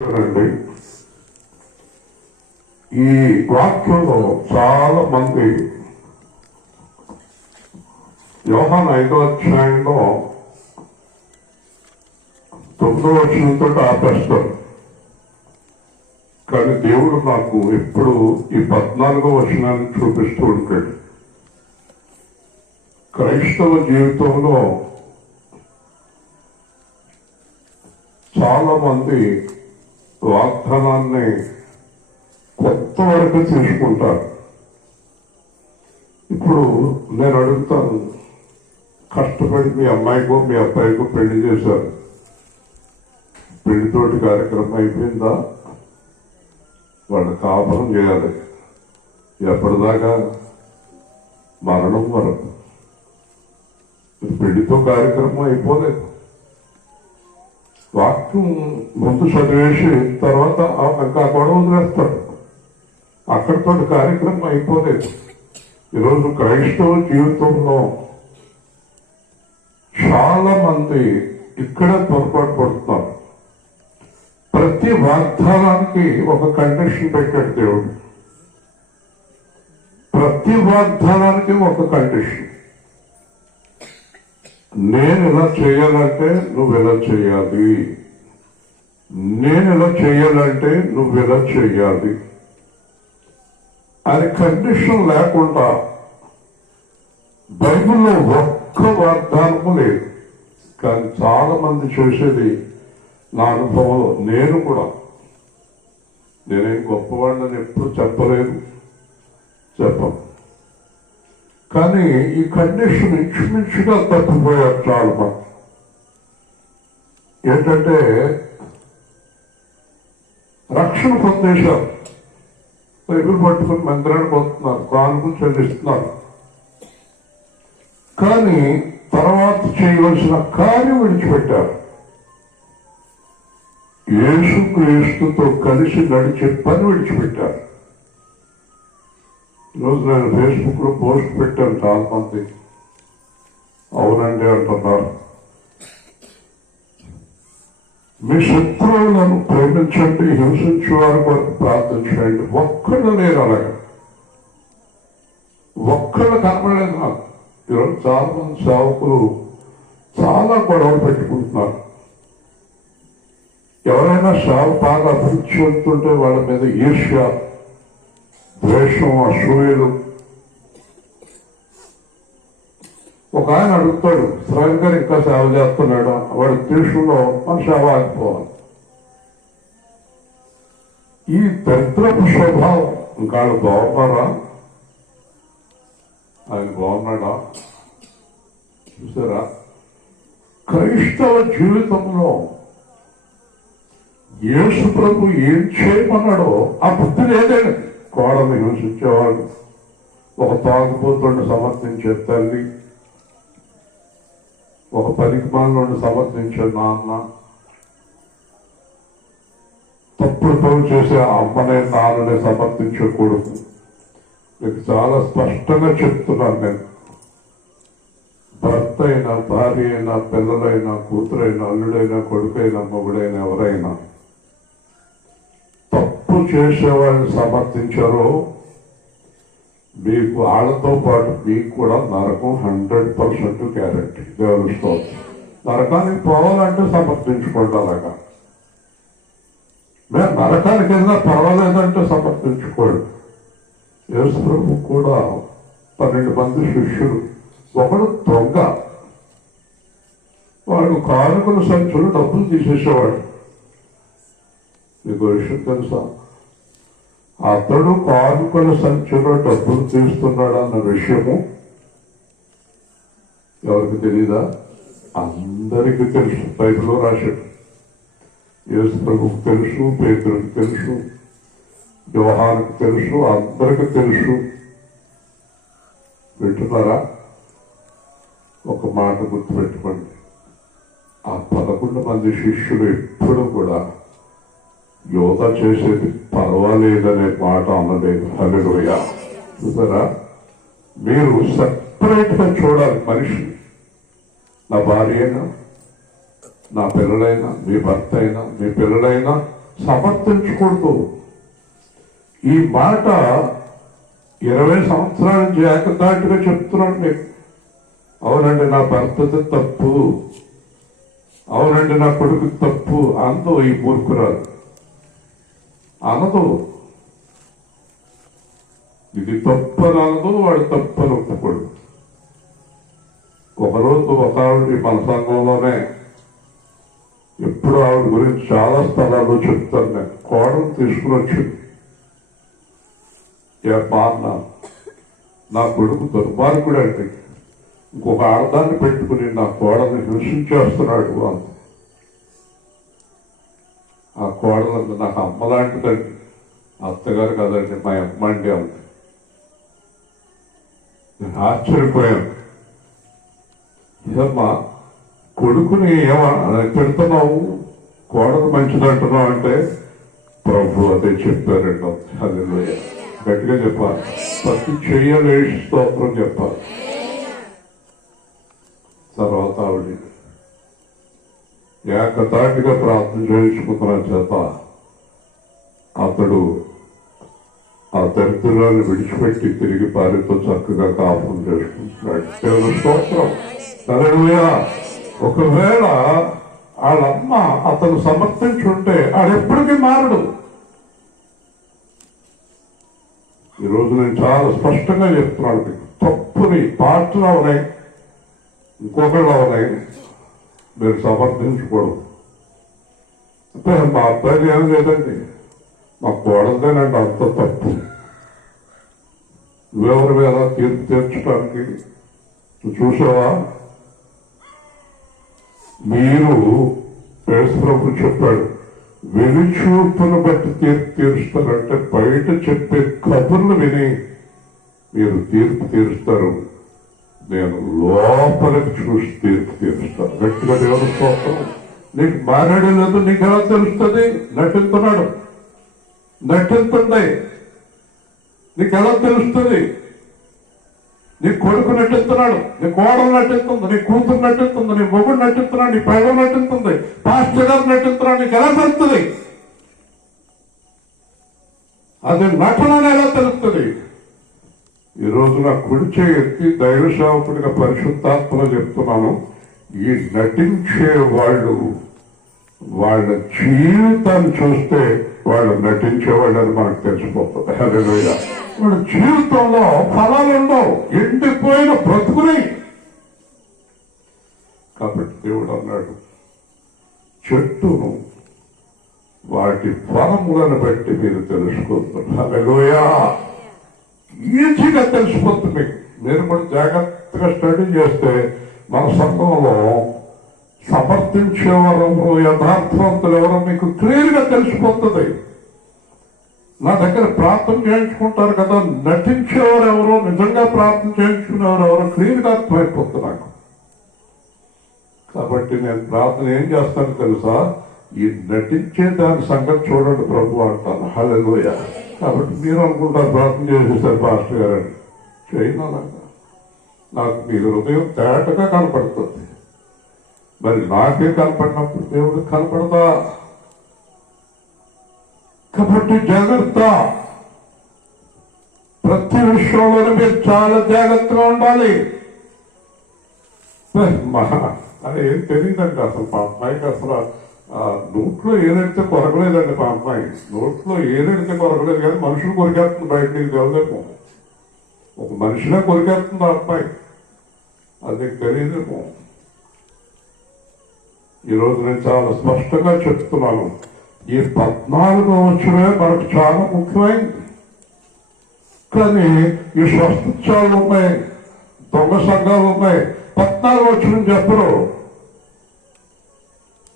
అండి ఈ వాక్యంలో చాలా మంది యోహాను 5వ అధ్యాయంలో 9వ వచనంతో ఆపేస్తారు. కానీ దేవుడు నాకు ఎప్పుడు ఈ 14వ వచనాన్ని చూపిస్తూ ఉంటాడు. క్రైస్తవ జీవితంలో చాలా మంది వాగ్దానాన్ని కొత్త వరకు తీసుకుంటారు. ఇప్పుడు నేను అడుగుతాను, కష్టపడి మీ అమ్మాయికో మీ అబ్బాయికో పెళ్లి చేశారు, పెళ్లితోటి కార్యక్రమం అయిపోయిందా? వాళ్ళు కాపురం చేయాలి ఎప్పటిదాకా? మరణం వరకు. పెళ్లితో కార్యక్రమం అయిపోలేదు. వాక్యం ముందు చదివేసి తర్వాత ఇంకా గొడవ వదిలేస్తాడు. అక్కడితో కార్యక్రమం అయిపోలేదు. ఈరోజు క్రైస్తవ జీవితంలో చాలా మంది ఇక్కడే పొరపాటు పడుతున్నారు. ప్రతి వాగ్దానానికి ఒక కండిషన్ పెట్టాడు దేవుడు. ప్రతి వాగ్దానానికి ఒక కండిషన్. నేను ఇలా చేయాలంటే నువ్వు ఎలా చేయాలి, నేను ఇలా చేయాలంటే నువ్వు ఎలా చేయాలి అని కండిషన్ లేకుండా బైబిల్లో ఒక్క వాగ్దానము లేదు. కానీ చాలా మంది చేసేది నా అనుభవంలో, నేను కూడా నేనేం గొప్పవాడిని ఎప్పుడు చెప్పలేదు, చెప్పను. కానీ ఈ కండిషన్ ఇంచుమించుగా తప్పిపోయారు చాలా మంది. ఏంటంటే రక్షణ పొందేశారు, బైబిల్ పట్టుకుని మందిరానికి వస్తున్నారు, కానుకలు చెల్లిస్తున్నారు. కానీ తర్వాత చేయవలసిన కార్యం విడిచిపెట్టారు. యేసుక్రీస్తుతో కలిసి నడిచే పని విడిచిపెట్టారు. ఈరోజు నేను ఫేస్బుక్ లో పోస్ట్ పెట్టాను, చాలా మంది అవునండి అంటున్నారు. మీ శత్రువులను ప్రేమించండి, హింసించే వారి కొరకు ప్రార్థించండి. ఒక్కళ్ళు లేరు అలాగా, ఒక్కళ్ళు కనబడలేదు నాకు. ఈరోజు చాలా మంది సేవకులు చాలా గొడవలు పెట్టుకుంటున్నారు. ఎవరైనా సేవ బాగా అభివృద్ధి చెందుతుంటే వాళ్ళ మీద ఈర్ష్య, ద్వేషం, అసూయలు. ఒక ఆయన అడుగుతాడు, ఇస్రాయేల్ గారు ఇంకా సేవ చేస్తున్నాడా? వాడి దేశంలో మన సేవ ఆగిపోవాలి. ఈ దరిద్రపు స్వభావం. ఇంకా బాగున్నారా? ఆయన బాగున్నాడా? చూసారా? క్రైస్తవ జీవితంలో యేసు ప్రభు ఏం చేయమన్నాడో ఆ బుద్ధి లేదండి. కోడలు హింసించేవాడు, ఒక తాగుబోతుడిని సమర్థించే తల్లి, ఒక పనికిమాలను సమర్థించే నాన్న, తప్పుడు పనులు చేసే అమ్మనే నాన్ననే సమర్థించకూడదు. మీకు చాలా స్పష్టంగా చెప్తున్నాను నేను. భర్త అయినా, భార్య అయినా, పిల్లలైనా, కూతురైనా, అల్లుడైనా, కొడుకైనా, మొగుడైనా, ఎవరైనా తప్పు చేసేవాళ్ళని సమర్థించారో మీకు వాళ్ళతో పాటు మీకు కూడా నరకం 100% గ్యారెంటీ. దేవుని స్తోత్రం. నరకానికి పోవాలంటే సమర్థించుకోండి. అలాగా మేము నరకానికి వెళ్ళినా పర్వాలేదంటే సమర్థించుకోండి. యేసు ప్రభు కూడా 12 మంది శిష్యులు, ఒకడు దొంగ, వాడు కానుకల సంచులు డబ్బులు తీసేసేవాడు. మీకు విషయం తెలుసా? అతడు కానుకల సంచిలో డబ్బులు తీస్తున్నాడు అన్న విషయము ఎవరికి తెలీదా? అందరికీ తెలుసు. బైబిల్లో రాశాడు. యేసు ప్రభువుకు తెలుసు, పేతురుకి తెలుసు, యోహానుకు తెలుసు, అందరికీ తెలుసు. వింటున్నారా? ఒక మాట గుర్తుపెట్టుకోండి, ఆ 11 మంది శిష్యులు ఎప్పుడు కూడా యోగా చేసేది పర్వాలేదనే మాట అన్నలేదు. హల్లెలూయా. చూసారా? మీరు సెపరేట్ గా చూడాలి మనిషి. నా భార్య అయినా, నా పిల్లలైనా, మీ భర్త అయినా, మీ పిల్లలైనా సమర్థించకూడదు. ఈ మాట 20 సంవత్సరాల నుంచి ఏకదాటిగా చెప్తున్నాను మీకు. అవునండి నా భర్తది తప్పు, అవునండి నా కొడుకు తప్పు అందో ఈ మూర్ఖురాలు అనదు. ఇది తప్పని అనదు, వాడు తప్పని ఒప్పుకోడు. ఒకరోజు ఒక ఆవిడ మన సంఘంలోనే, ఎప్పుడు ఆవిడ గురించి చాలా స్థలాల్లో చెప్తాను నేను, కోడలు తీసుకుని వచ్చింది. మా అన్న నా కొడుకు దుర్మార్గుడు అంటే ఇంకొక ఆడదాన్ని పెట్టుకుని నా కోడల్ని హింసించేస్తున్నాడు అంత. ఆ కోడలు నాకు అమ్మలాంటిదండి, అత్తగారు కదండి మా అమ్మ అండి అంది. నేను ఆశ్చర్యపోయాను. ఏమ్మా కొడుకుని పెడుతున్నావు, కోడలు మంచిదంటున్నావు అంటే ప్రభు అదే చెప్పారండి. అది గట్టిగా చెప్పాలి, ప్రతి చెయ్యలేసి స్తోత్రం చెప్పాలి. తర్వాత ఆవిడ ఏకతాటిగా ప్రార్థన చేయించుకున్న చేత అతడు ఆ దరిద్రాన్ని విడిచిపెట్టి తిరిగి భార్యతో చక్కగా కాపురం చేసుకుంటున్నాడు. దేవుని స్తోత్రం. హల్లెలూయా. ఒకవేళ వాళ్ళమ్మ అతను సమర్థించుంటే ఆడెప్పటికీ మారడు. ఈరోజు నేను చాలా స్పష్టంగా చెప్తున్నాను మీకు, తప్పుని పాటలు అవునాయి, ఇంకొకళ్ళు అవునాయి, మీరు సమర్థించకూడదు. అంటే మా అబ్బాయిలు ఏం లేదండి, మా కోడలదేనండి అంత తప్పు. నువ్వెవరి మీద తీర్పు తీర్చడానికి? నువ్వు చూసావా? మీరు యేసు ప్రభు చెప్పాడు, వెలిచూపును బట్టి తీర్పు తీరుస్తారంటే బయట చెప్పే కబుర్లు విని మీరు తీర్పు తీరుస్తారు, నేను లోపలికి చూసి తీర్పు తీరుస్తాను. గట్టిగా దేవుని స్తోత్రం. నీకు మారాడే లేదు, నీకు ఎలా తెలుస్తుంది? నటిస్తున్నాడు, నటిస్తుంది, నీకు ఎలా తెలుస్తుంది? నీ కొడుకు నటిస్తున్నాడు, నీ కోడలు నటిస్తుంది, నీ కూతురు నటిస్తుంది, నీ మొగుడు నటిస్తున్నాడు, నీ పైన నటిస్తుంది, పాస్టర్ గారు నటిస్తున్నాడు, నీకు ఎలా తెలుస్తుంది? అది నటన ఎలా తెలుస్తుంది? ఈ రోజు నా కుడి చేయి ఎత్తి దైవ సేవకుడిగా పరిశుద్ధాత్మలో చెప్తున్నాను, ఈ నటించే వాళ్ళు వాళ్ళ జీవితాన్ని చూస్తే వాళ్ళు నటించేవాళ్ళు అని మనకు తెలిసిపోతుంది. హల్లెలూయా. వాళ్ళ జీవితంలో ఫలాలు ఉండవు, ఎండిపోయిన బ్రతుకుని. కాబట్టి దేవుడు అన్నాడు, చెట్టును వాటి ఫలములను బట్టి మీరు తెలుసుకుంటారు. హల్లెలూయా. ఈజీగా తెలిసిపోతుంది మీకు. మీరు కూడా జాగ్రత్తగా స్టడీ చేస్తే మన సంఘంలో సమర్థించేవారు యథార్థవంతులు ఎవరో మీకు క్లియర్గా తెలిసిపోతుంది. నా దగ్గర ప్రార్థన చేయించుకుంటారు కదా, నటించేవారు ఎవరో నిజంగా ప్రార్థన చేయించుకునేవారు ఎవరో క్లియర్గా అర్థమైపోతుంది నాకు. కాబట్టి నేను ప్రార్థన ఏం చేస్తాను తెలుసా? ఈ నటించే దాని సంగతి చూడండి ప్రభు అంటాను. హల్లెలూయా. కాబట్టి మీరు అనుకుంటారు ప్రార్థన చేసేసారు పాస్టర్ గారని. చేయనాలంగా నాకు మీ హృదయం తేటగా కనపడుతుంది. మరి నాకే కనపడినప్పుడు దేవుడు కనపడదా? కాబట్టి జాగ్రత్త. ప్రతి విషయంలోనే మీరు చాలా జాగ్రత్తగా ఉండాలి. అది ఏం తెలియదండి అసలు. మా అమ్మాయికి అసలు నోట్లో ఏదైతే కొరకలేదండి. మా అమ్మాయి నోట్లో ఏదైతే కొరకలేదు, కానీ మనుషులు కొరికేస్తుంది బయట. నీకు తెలియదేమో, ఒక మనిషినే కొరికేస్తుంది ఆ అమ్మాయి, అది నీకు తెలియదేమో. ఈరోజు నేను చాలా స్పష్టంగా చెప్తున్నాను, ఈ 14వ వచనమే మనకు చాలా ముఖ్యమైంది. కానీ ఈ స్వస్థత్యాలు ఉన్నాయి, దొంగ సంఘాలు ఉన్నాయి. 14వ వచనం చెప్పరు,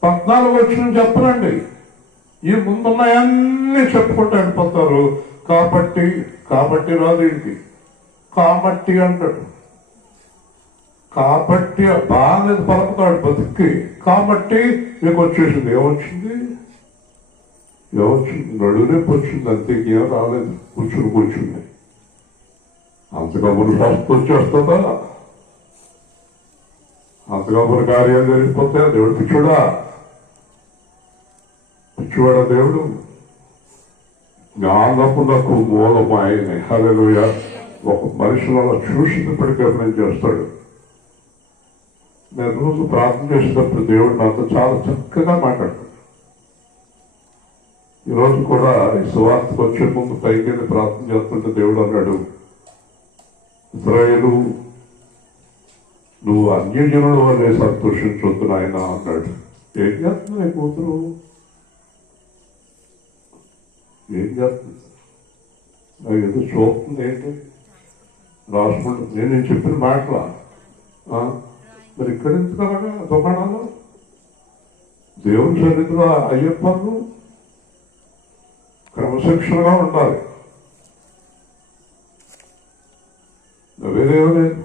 14వ వచనం చెప్పరండి. ఈ ముందున్నాయన్నీ చెప్పుకుంటూ వెళ్ళిపోతారు. కాబట్టి రాదు ఇంటి, కాబట్టి అంటాడు. కాబట్టి బాగా పలుకుతాడు బతికి. కాబట్టి మీకు వచ్చేసింది. ఏమొచ్చింది? నడునొప్పి వచ్చింది, అంతే, ఏం రాలేదు. కూర్చుంది. అంతగా ముందు ఫస్ట్ వచ్చేస్తుందా? అంతగా మన కార్యాలు జరిగిపోతే దేవుడు పిచ్చివాడ దేవుడు, జ్ఞానమునకు మూలము ఆయనే. హల్లెలూయా. ఒక మనిషిని అలా చూసినప్పటికీ నేను చేస్తాడు. నేను రోజు ప్రార్థన చేసినప్పుడు దేవుడు నాతో చాలా చక్కగా మాట్లాడుతాడు. ఈరోజు కూడా ఈ సువార్తకు వచ్చే ముందు పైకి ప్రార్థన చేస్తుంటే దేవుడు అన్నాడు, ఇశ్రాయేలు, నువ్వు అన్యజనుల వల్లే సంతోషించొద్దు నాయన అన్నాడు. ఏం చేస్తున్నా కూతురు, ఏం చేస్తుంది? నాకు ఏదో చూస్తుంది ఏంటి రాసుకుంటుంది. నేను చెప్పిన మాటలా మరి ఇక్కడ ఎందుకనగా దుకాణాలు దేవుని సన్నిధిలో అయ్యప్పను క్రమశిక్షణగా ఉండాలి. వేరేమో లేదు.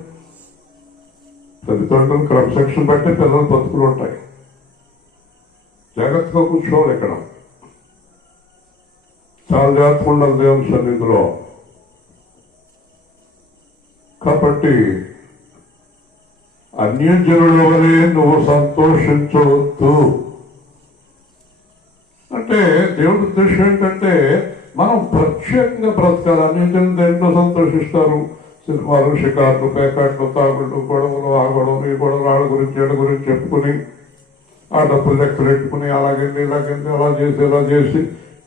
తల్లిదండ్రులు క్రమశిక్షణ బట్టే పిల్లలు బతుకులు ఉంటాయి. జాగ్రత్తగా కూర్చోవాలి. ఇక్కడ చాలా జాగ్రత్తగా ఉండాలి దేవుని సన్నిధిలో. కాబట్టి అన్యజనుల వలె నువ్వు సంతోషించవద్దు అంటే దేవుడి ఉద్దేశం ఏంటంటే మనం ప్రత్యేకంగా బ్రతకాలి. అన్యజనులు దేంట్లో సంతోషిస్తారు? సినిమాలు, షికార్లు, పేకాట్లు, తాగుళ్ళు, గొడవలు, ఆ గొడవలు, ఈ గొడవలు, ఆడ గురించి ఏడ గురించి చెప్పుకుని ఆ డబ్బులు లెక్కలెట్టుకుని అలాగండి ఇలాగండి అలా చేసి ఇలా చేసి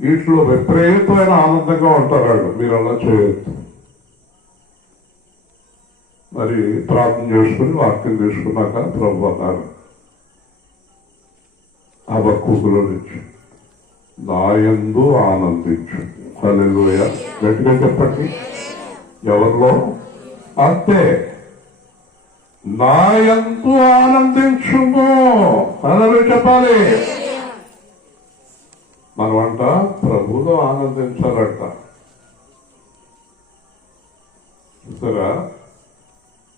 వీటిలో విపరీతమైన ఆనందంగా ఉంటారు వాళ్ళు. మీరు అలా చేయొద్దు. మరి ప్రార్థన చేసుకుని వాక్యం తీసుకున్నాక ప్రభు అన్నారు హబక్కూకులో నుంచి, నాయందు ఆనందించు. హల్లెలూయా. గట్టిగా చెప్పండి. ఎవరిలో? అంతే, నాయందు ఆనందించుము. హల్లెలూయా చెప్పాలి. మనమంట ప్రభువులో ఆనందించాలంట. చూసారా?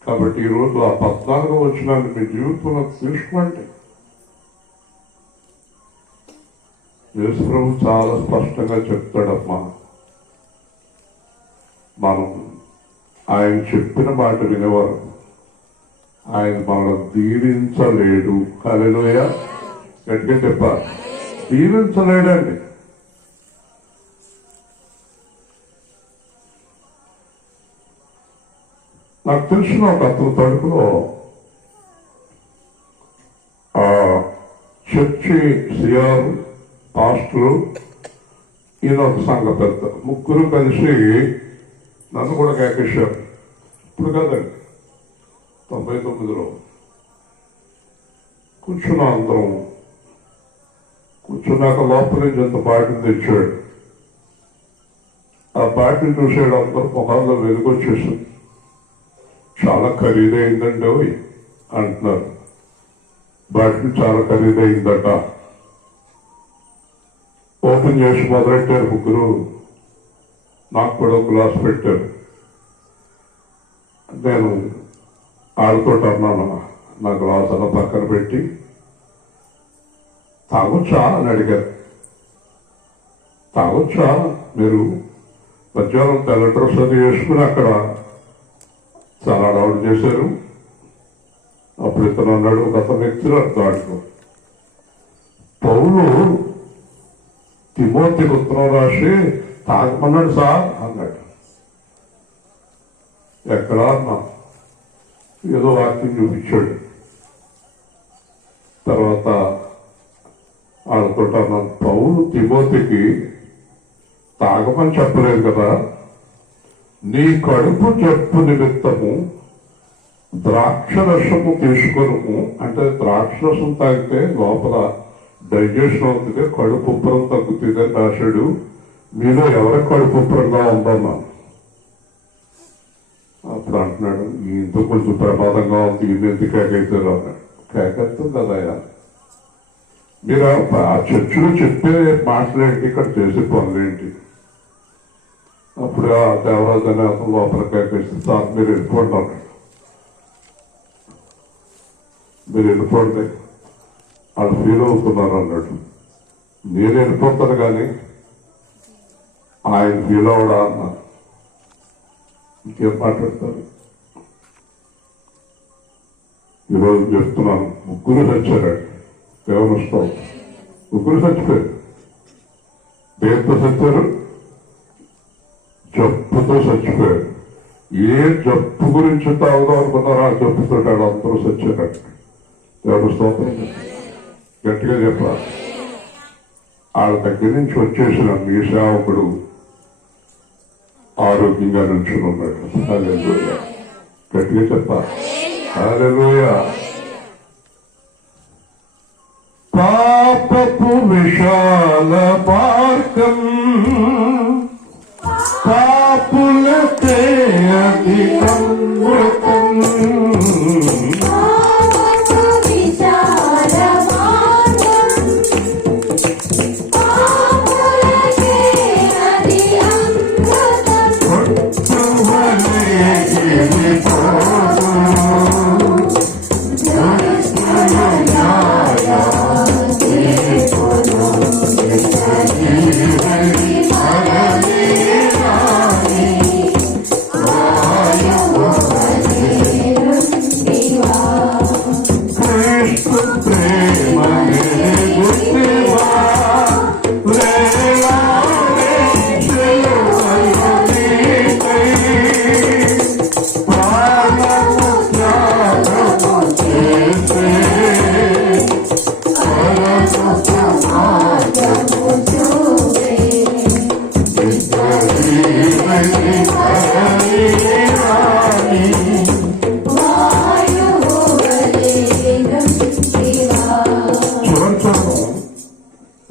కాబట్టి ఈరోజు ఆ 14వ వచనాన్ని మీ జీవితంలో తీసుకోండి. యేసు ప్రభు చాలా స్పష్టంగా చెప్తాడమ్మా, మనం ఆయన చెప్పిన మాట వినేవారు, ఆయన మనల్ని దీవించలేడు. హల్లెలూయా. గట్టిగా చెప్పాలి, దీవించలేడండి. నాకు తెలిసిన ఒక అతను తడుపులో ఆ చర్చి సిఆర్ పాస్టరు, ఈయన ఒక సంఘ పెద్ద, ముగ్గురు కలిసి నన్ను కూడా కేకేశారు. ఇప్పుడు కాదండి, 99లో కూర్చున్నా. అందరం కూర్చున్నాక లోపల నుంచి ఎంత బాటిల్ తెచ్చాడు. ఆ బాటిల్ చూసాడు, అందరూ ముఖాల్లో వెలుగొచ్చేసింది. చాలా ఖరీదైందండి అవి అంటున్నారు. బాటిల్ చాలా ఖరీదైందట. ఓపెన్ చేసి మొదలెట్టారు ముగ్గురు. నాకు కూడా ఒక గ్లాస్ పెట్టారు. నేను ఆడుతో అన్నాను, నా గ్లాస్ అలా పక్కన పెట్టి, తాగొచ్చా అని అడిగారు. తాగొచ్చా? మీరు మధ్యాహ్నం తెల్ల డ్రెస్ అది వేసుకుని అక్కడ చాలా డౌట్ చేశారు. అప్పుడు ఇతను అన్నాడు, ఒక అతను వ్యక్తులు దాంట్లో, పౌలు తిమోతికి ఉత్తరం రాసి తాగమన్నాడు సార్ అన్నాడు. ఎక్కడా అన్నా? ఏదో వాక్యం చూపించాడు. తర్వాత వాళ్ళతో అన్నాను, పౌలు తిమోతికి తాగమని చెప్పలేదు కదా, నీ కడుపు జబ్బు నిమిత్తము ద్రాక్షరసము తీసుకొనుము అంటే ద్రాక్షరసం తాగితే లోపల డైజెషన్ అవుతుంది, కడుపు ఉబ్బరం తగ్గుతుంది అని రాశాడు. మీలో ఎవరి కడుపు ఉబ్బరంగా ఉందన్నాను. అప్పుడు అంటున్నాడు, ఇంత కొంచెం ప్రమాదంగా ఉంది, ఇది ఎందుకు కేకైతారు అన్నాడు. కేకెత్తుంది కదయా, మీరు ఆ చర్చిలో చెప్పే మాటలేంటి, ఇక్కడ చేసే పనులేంటి? అప్పుడు ఆ దేవరాజు అనే అతను లోపల కేకేస్తే, సార్ మీరు వెళ్ళిపోండి అన్నాడు. మీరు వెళ్ళిపోండి, వాళ్ళు ఫీల్ అవుతున్నారు అన్నాడు. నేను వెళ్ళిపోతాను కానీ ఆయన ఫీల్ అవడా అన్నాను. ఇంకేం మాట్లాడతారు? ఈరోజు చెప్తున్నాను, ముగ్గురు చచ్చారండి. దేవుని స్తోత్రం. ముగ్గురు చచ్చిపోయారు. దేంతో చచ్చారు? జబ్బుతో చచ్చిపోయారు. ఏ జబ్బు గురించి తాగుదాం అనుకున్నారో ఆ జబ్బుతో అందరూ చచ్చారంట. ఎవరు స్తోత్రం గట్టిగా చెప్పాలి. వాళ్ళ దగ్గర నుంచి వచ్చేసిన మీ సేవకుడు ఆరోగ్యంగా నుంచుని ఉన్నాడు. హల్లెలూయా, గట్టిగా చెప్పాలి. హల్లెలూయా. పాపపు విశాల మార్గం పాపులకే అధికమృతం.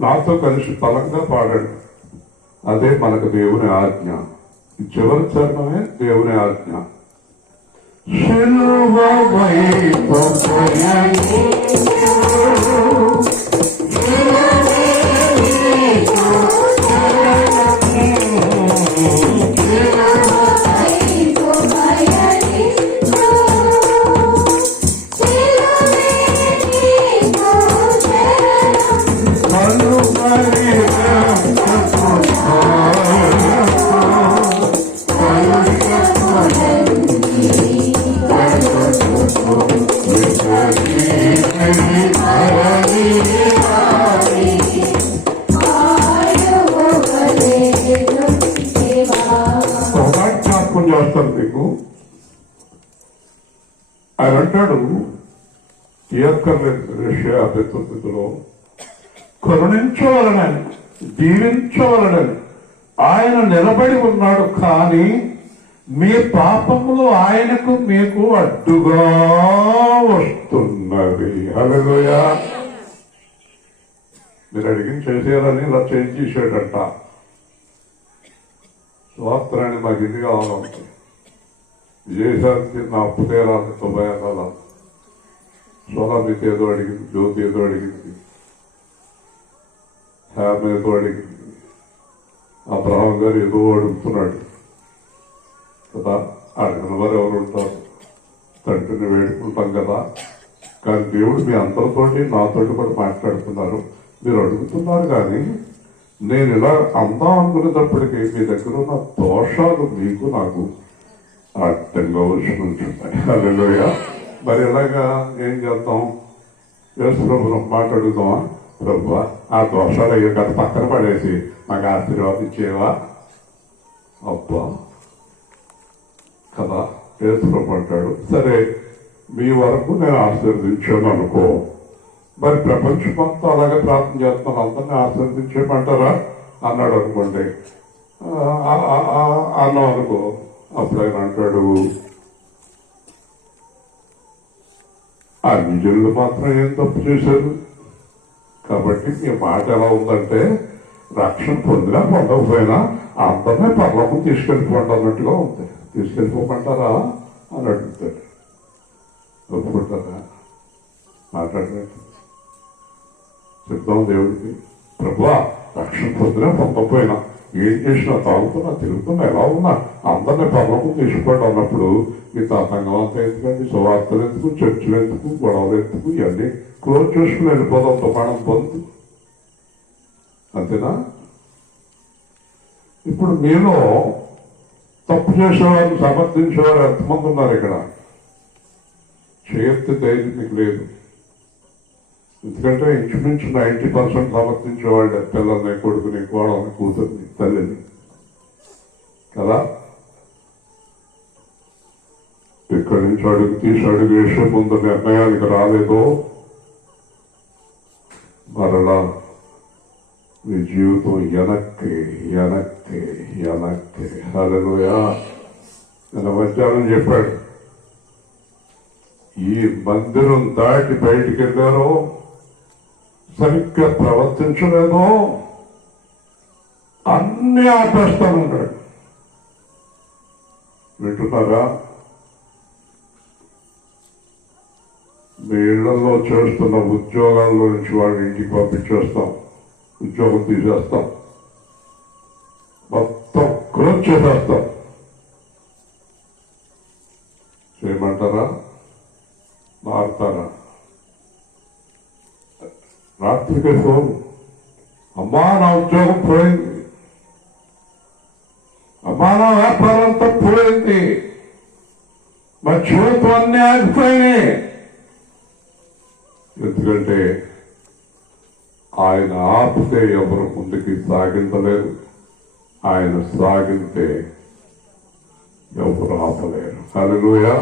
నాతో కలిసి బలంగా పాడాడు. అదే మనకు దేవుని ఆజ్ఞ. చివరి చరణమే దేవుని ఆజ్ఞ. శిలువ వైపు చేస్తాను మీకు. ఆయన అంటాడు ఏకర్లో కరుణించవలనని దీవించవలనని ఆయన నిలబడి ఉన్నాడు. కానీ మీ పాపములు ఆయనకు మీకు అడ్డుగా వస్తున్నవి. హల్లెలూయా. మీరు అడిగిన చేసేయాలని ఇలా చేసేసాడంట. స్తోత్రాన్ని మాకు ఇది కావాలంటే విజయశాంతి నా అప్పు తేరాలి 90 ఏళ్ళ సోలామిత ఏదో అడిగింది, జ్యోతి ఏదో అడిగింది, హ్యామ్ ఏదో అడిగింది, అబ్రహాం గారు ఏదో అడుగుతున్నాడు కదా. అడిగిన వారు ఎవరు ఉంటారు? తండ్రిని వేడుకుంటాం కదా. కానీ దేవుడు మీ అందరితోటి నాతోటి కూడా మాట్లాడుతున్నారు. మీరు అడుగుతున్నారు కానీ నేను ఇలా అందాం అనుకునేటప్పటికీ మీ దగ్గర ఉన్న దోషాలు మీకు నాకు అర్థంగా వచ్చి ఉంటున్నాయి. హల్లెలూయా. మరి ఎలాగా ఏం చేద్దాం? యేసు ప్రభువును మాట్లాడుదామా? ప్రభువా, ఆ దోషాలు అయ్యే కదా పక్కన పడేసి మాకు ఆశీర్వాదం ఇచ్చేవా? అబ్బా కదా. యేసు ప్రభు అంటాడు, సరే మీ వరకు నేను ఆశీర్వదించాను అనుకో, మరి ప్రపంచమంతా అలాగే ప్రార్థన చేస్తాను, అందరినీ ఆశీర్వదించేయమంటారా అన్నాడు అనుకోండి. అన్నాం అనుకో, అప్పుడు ఆయన అంటాడు, ఆ నిజులు మాత్రం ఏం తప్పు చేశారు? కాబట్టి మీ మాట ఎలా ఉందంటే రక్షణ పొందినా పొందకపోయినా అందరినీ పర్లోకం తీసుకెళ్ళిపోండి అన్నట్టుగా ఉంది. తీసుకెళ్ళిపోమంటారా అని అడుగుతాడు. ఒప్పుకుంటారా? మాట్లాడలేదు. చెప్తాం దేవుడికి, ప్రభువా రక్షణ పొందినా పొందకపోయినా ఏం చేసినా తాగుతున్నా తిరుగుతున్నా ఎలా ఉన్నా అందరినీ పర్లోకం తీసుకోండి అన్నప్పుడు మీ తాతంగం అంతా ఎందుకండి? సువార్తలు ఎందుకు, చర్చలు ఎందుకు, గొడవలు ఎందుకు? ఇవన్నీ క్లోజ్ చేసుకుని వెళ్ళిపోదాం, దుకాణం పొందు. అంతేనా? ఇప్పుడు మీలో తప్పు చేసేవారు సమర్థించేవారు ఎంతమంది ఉన్నారు ఇక్కడ? చేయత్తి ధైర్యం మీకు లేదు. ఎందుకంటే ఇంచుమించు 90% సమర్థించేవాళ్ళు పిల్లల్ని, కొడుకుని, కోడల్ని, కూతుర్ని, తల్లిని కదా. ఇక్కడి నుంచి అడుగు తీసి అడుగు వేసే ముందు నిర్ణయానికి రాలేదో మరలా మీ జీవితం వెనక్కి వెనక్కి వెనక్కి. హల్లెలూయా. నిన్న మధ్యాహ్నం చెప్పాడు, ఈ మందిరం దాటి బయటికి వెళ్ళారో, సరిగ్గా ప్రవర్తించలేదో అన్ని ఆపేస్తానన్నాడు. వింటున్నారా? మీ ఇళ్లలో చేస్తున్న ఉద్యోగాల్లో నుంచి వాళ్ళని ఇంటికి పంపించేస్తాం, ఉద్యోగం తీసేస్తాం, మొత్తం క్లోజ్ చేసేస్తాం. చేయమంటారా? మారుతారా? రాత్రికి ఫోన్, అమ్మా నా ఉద్యోగం పోయింది, అమ్మా నా వ్యాపారం అంతా పోయింది, మా జీవితం అన్నీ ఆగిపోయినాయి. ఎందుకంటే ఆయన ఆపితే ఎవరు ముందుకి సాగించలేరు, ఆయన సాగితే ఎవరు ఆపలేరు. హల్లెలూయా.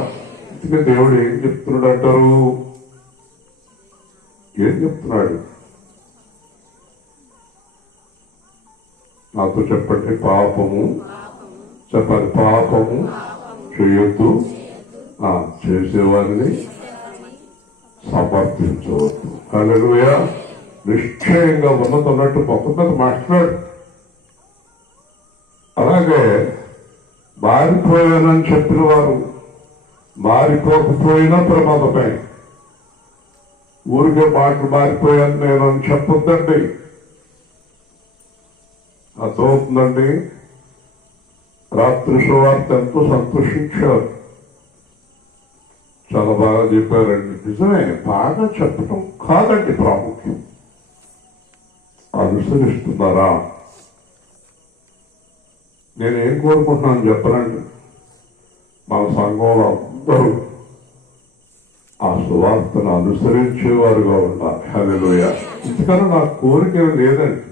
అందుకే దేవుడు ఏం చెప్తున్నాడు అంటారు? ఏం చెప్తున్నాడు? నాతో చెప్పండి. పాపము చెప్పాలి. పాపము చేయొద్దు, చేసేవారిని సమర్థించవద్దు. హల్లెలూయా. నిశ్చయంగా ఉన్నతున్నట్టు మొత్తం మీద మాట్లాడు. అలాగే మారిపోయానని చెప్పిన వారు మారిపోకపోయినా ప్రమాదమే. ఊరికే మాటలు మారిపోయాను నేను అని చెప్పొద్దండి. అర్థమవుతుందండి? రాత్రి సువార్త ఎంతో సంతోషించారు, చాలా బాగా చెప్పారండి. నిజమే, బాగా చెప్పటం కాదండి ప్రాముఖ్యం, అనుసరిస్తున్నారా? నేనేం కోరుకుంటున్నాను చెప్పనండి, మన సంఘంలో అందరూ ఆ సువార్తను అనుసరించేవారుగా ఉండాలి. హల్లెలూయా. ఇంతకన్నా నా కోరిక లేదండి,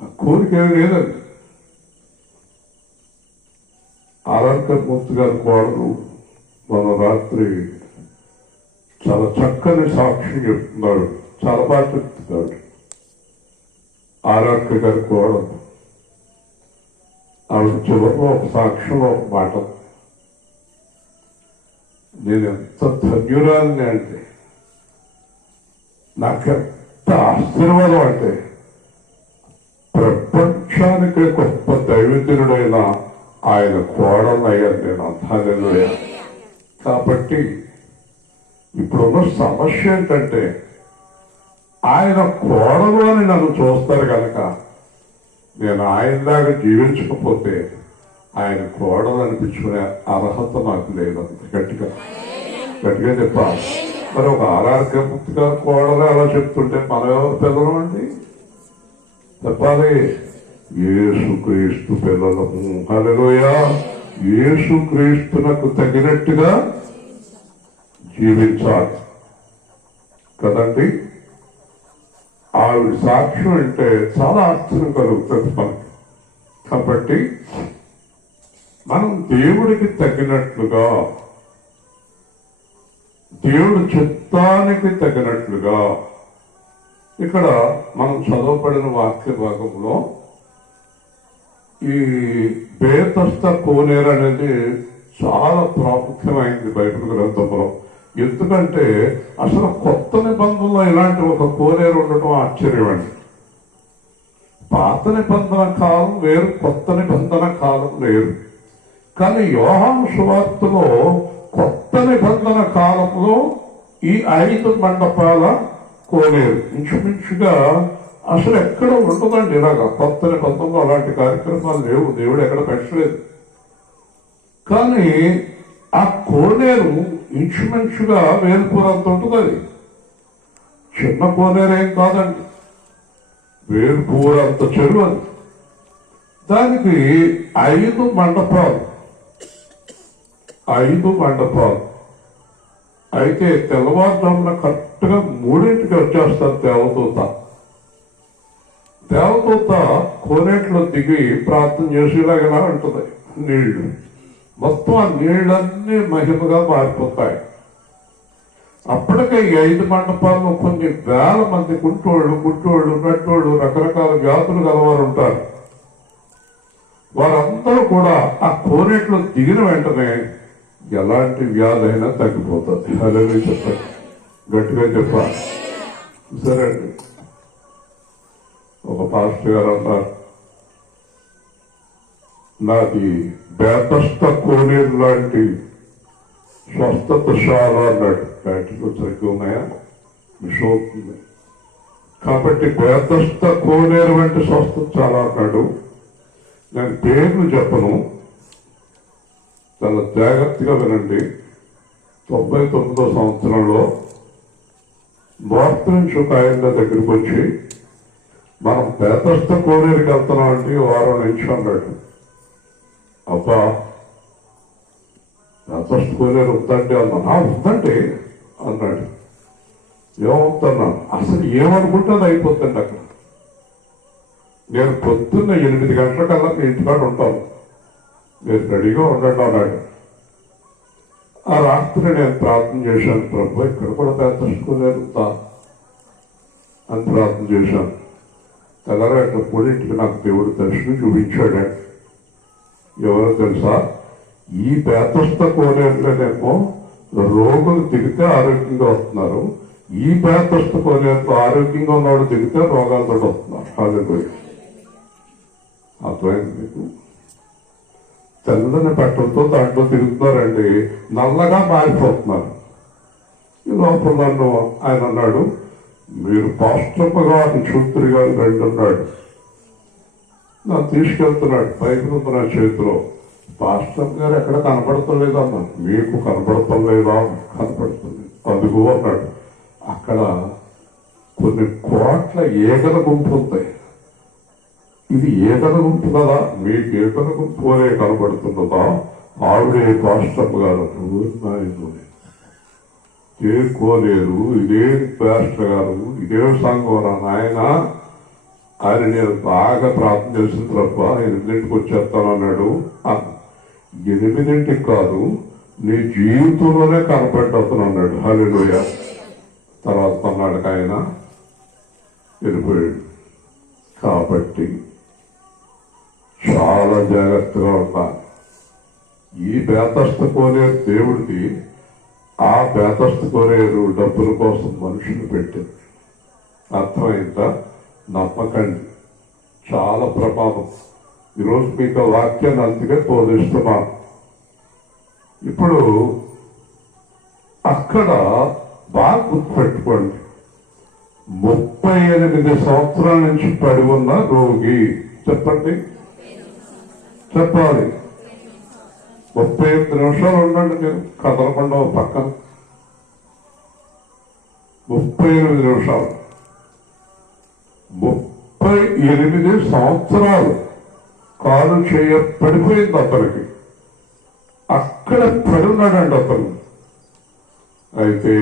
నా కోరిక లేదండి. ఆర్ఆర్ మూర్తి గారి కోడలు మన రాత్రి చాలా చక్కని సాక్ష్యం చెప్తున్నాడు, చాలా బాగా చెప్తున్నాడు. ఆర్ఆర్ గారి కోడలు ఆవిడ చివరిలో ఒక సాక్ష్యంలో ఒక మాట, నేను ఎంత ధన్యురాలని అంటే, నాకెంత ఆశీర్వాదం అంటే, ప్రపంచానికి గొప్ప దైవజనుడైన ఆయన కోడలు అయ్యాను నేను. హల్లెలూయా. కాబట్టి ఇప్పుడున్న సమస్య ఏంటంటే, ఆయన కోడలు అని నన్ను చూస్తారు కనుక నేను ఆయనలాగా జీవించకపోతే ఆయన కోడలు అనిపించుకునే అర్హత నాకు లేదు. అంత గట్టిగా గట్టిగా చెప్పాలి. మరి ఒక ఆర్ఆర్ గారు కోడలు అలా చెప్తుంటే మనం ఎవరు పిల్లలు అండి? చెప్పాలి, యేసుక్రీస్తు పిల్లలము. హల్లెలూయా. యేసుక్రీస్తునకు తగినట్టుగా జీవించాలి కదండి. ఆవిడ సాక్ష్యం అంటే చాలా ఆశ్చర్యం కలుగుతుంది మనకి. కాబట్టి మనం దేవుడికి తగినట్లుగా, దేవుడి చిత్తానికి తగినట్లుగా, ఇక్కడ మనం చదవబడిన వాక్య భాగంలో ఈ బేతస్త కోనేరు అనేది చాలా ప్రాముఖ్యమైంది బైబిల్ గ్రంథంలో. ఎందుకంటే అసలు కొత్త నిబంధనలో ఇలాంటి ఒక కోనేరు ఉండటం ఆశ్చర్యం అండి. పాత నిబంధన కాలం వేరు, కొత్త నిబంధన కాలం వేరు. కానీ యోహాను సువార్తలో కొత్త నిబంధన కాలంలో ఈ 5 మండపాల కోనేరు ఇంచుమించుగా అసలు ఎక్కడ ఉంటుందండి. ఇలాగా కొత్త నిబంధనలో అలాంటి కార్యక్రమాలు లేవు, దేవుడు ఎక్కడ పెట్టలేదు. కానీ ఆ కోనేరు ఇంచుమించుగా వేలుపూరంత ఉంటుంది. అది చిన్న కోనేరేం కాదండి, వేలుపూరంత చెరువు అది. దానికి 5 మండపాలు, 5 మండపాలు. అయితే తెల్లవారుజామున కరెక్ట్గా 3ంటికి వచ్చేస్తారు దేవదూత. దేవదూత కోనేట్లో దిగి ప్రార్థన చేసేలాగా ఉంటుంది. నీళ్లు మొత్తం ఆ నీళ్ళన్నీ మహిమగా మారిపోతాయి. అప్పటికే ఈ 5 మండపాల్లో కొన్ని వేల మంది గుంటోళ్ళు నట్టోళ్ళు రకరకాల వ్యాధులు గలవారు ఉంటారు. వారందరూ కూడా ఆ కోనేట్లో దిగిన వెంటనే ఎలాంటి వ్యాధి అయినా తగ్గిపోతుంది. అలాగే చెప్పండి, గట్టిగా చెప్పాలి. సరే అండి. ఒక పాస్టర్ గారు అన్నారు, నాది బేతస్త కోనేరు లాంటి స్వస్థతశాల అన్నాడు. బ్యాటరీలో సరిగ్గా ఉన్నాయా? మిస్ అవుతుంది. కాబట్టి బేతస్త కోనేరు వంటి స్వస్థతశాల అన్నాడు. నేను పేర్లు చెప్పను, చాలా జాగ్రత్తగా వినండి. 99వ సంవత్సరంలో భారత నుంచి ఒక ఆయన దగ్గరికి వచ్చి, మనం బేతస్త కోనేరుకి వెళ్తున్నామంటే వారం నుంచి అన్నాడు. అబ్బా, బేతస్త కోనేరు ఉందండి అన్నా. ఉందండి అన్నాడు. ఏమవుతున్నాను, అసలు ఏమనుకుంటే అది అయిపోతుంది అక్కడ. నేను పొద్దున్న 8 గంటలకల్లా మీ ఇంటికాడ ఉంటాను, మీరు రెడీగా ఉండండి అన్నాడు. ఆ రాత్రి నేను ప్రార్థన చేశాను, ప్రభు ఇక్కడ కూడా బేతస్కోలేదు అని ప్రార్థన చేశాను. తెల్లరేట 3ంటికి నాకు దేవుడు దర్శనం చూపించాడు. ఎవరో తెలుసా? ఈ బేతస్త కోనేరులోనేమో రోగులు దిగితే ఆరోగ్యంగా వస్తున్నారు, ఈ బేతస్త కోనేరులో ఆరోగ్యంగా ఉన్నవాడు దిగితే రోగాలతో వస్తున్నారు. హాలెలూయా. అర్థమైంది మీకు? తెల్లని బట్టలతో దాంట్లో తిరుగుతున్నారండి, నల్లగా మారిపోతున్నారు. ఈ లోపల నన్ను ఆయన అన్నాడు, మీరు పాస్టర్మ గారిని చూతురు గారు రండి అన్నాడు. నన్ను తీసుకెళ్తున్నాడు. పైకి ఉంది నా చేతిలో. పాస్టర్ గారు ఎక్కడ కనపడతలేదు అన్నాను. మీకు కనపడతలేదా? కనపడుతుంది. అదుగు అన్నాడు. అక్కడ కొన్ని కోట్ల ఈగల గుంపు ఉంటాయి. ఇది ఈగల గుంపు కదా, మీకు ఈగల గుంపు అనే కనపడుతున్నదా? ఆవిడే పాస్టర్ గారు. ఇదే కోలేరు, ఇదే పాస్టర్ గారు, ఇదే సంఘం నాయన ఆయన. నేను బాగా ప్రార్థన చేసిన తప్ప 8ంటికి వచ్చేస్తాను అన్నాడు. 8ంటికి కాదు, నీ జీవితంలోనే కనపడ్డవుతాను అన్నాడు. హల్లెలూయా. తర్వాత అన్నాడు ఆయన, వెళ్ళిపోయాడు. కాబట్టి చాలా జాగ్రత్తగా ఉండాలి. ఈ బేతస్త కోనేరు దేవుడికి, ఆ బేతస్త కోనేరు డబ్బుల కోసం మనుషులు పెట్టింది. అర్థమైందా? నమ్మకండి, చాలా ప్రమాదం. ఈరోజు మీకు ఆ వాక్యాన్ని అందుకే బోధిస్తున్నాను. ఇప్పుడు అక్కడ బాగా గుర్తుపెట్టుకోండి, 38 సంవత్సరాల నుంచి పడి ఉన్న రోగి. చెప్పండి, చెప్పాలి. 38 నిమిషాలు ఉండండి, మీరు కదలకుండా పక్కన. 38 నిమిషాలు, 38 సంవత్సరాలు కాలు చేయ పడిపోయింది అతనికి. అక్కడ పడున్నాడండి అతను. అయితే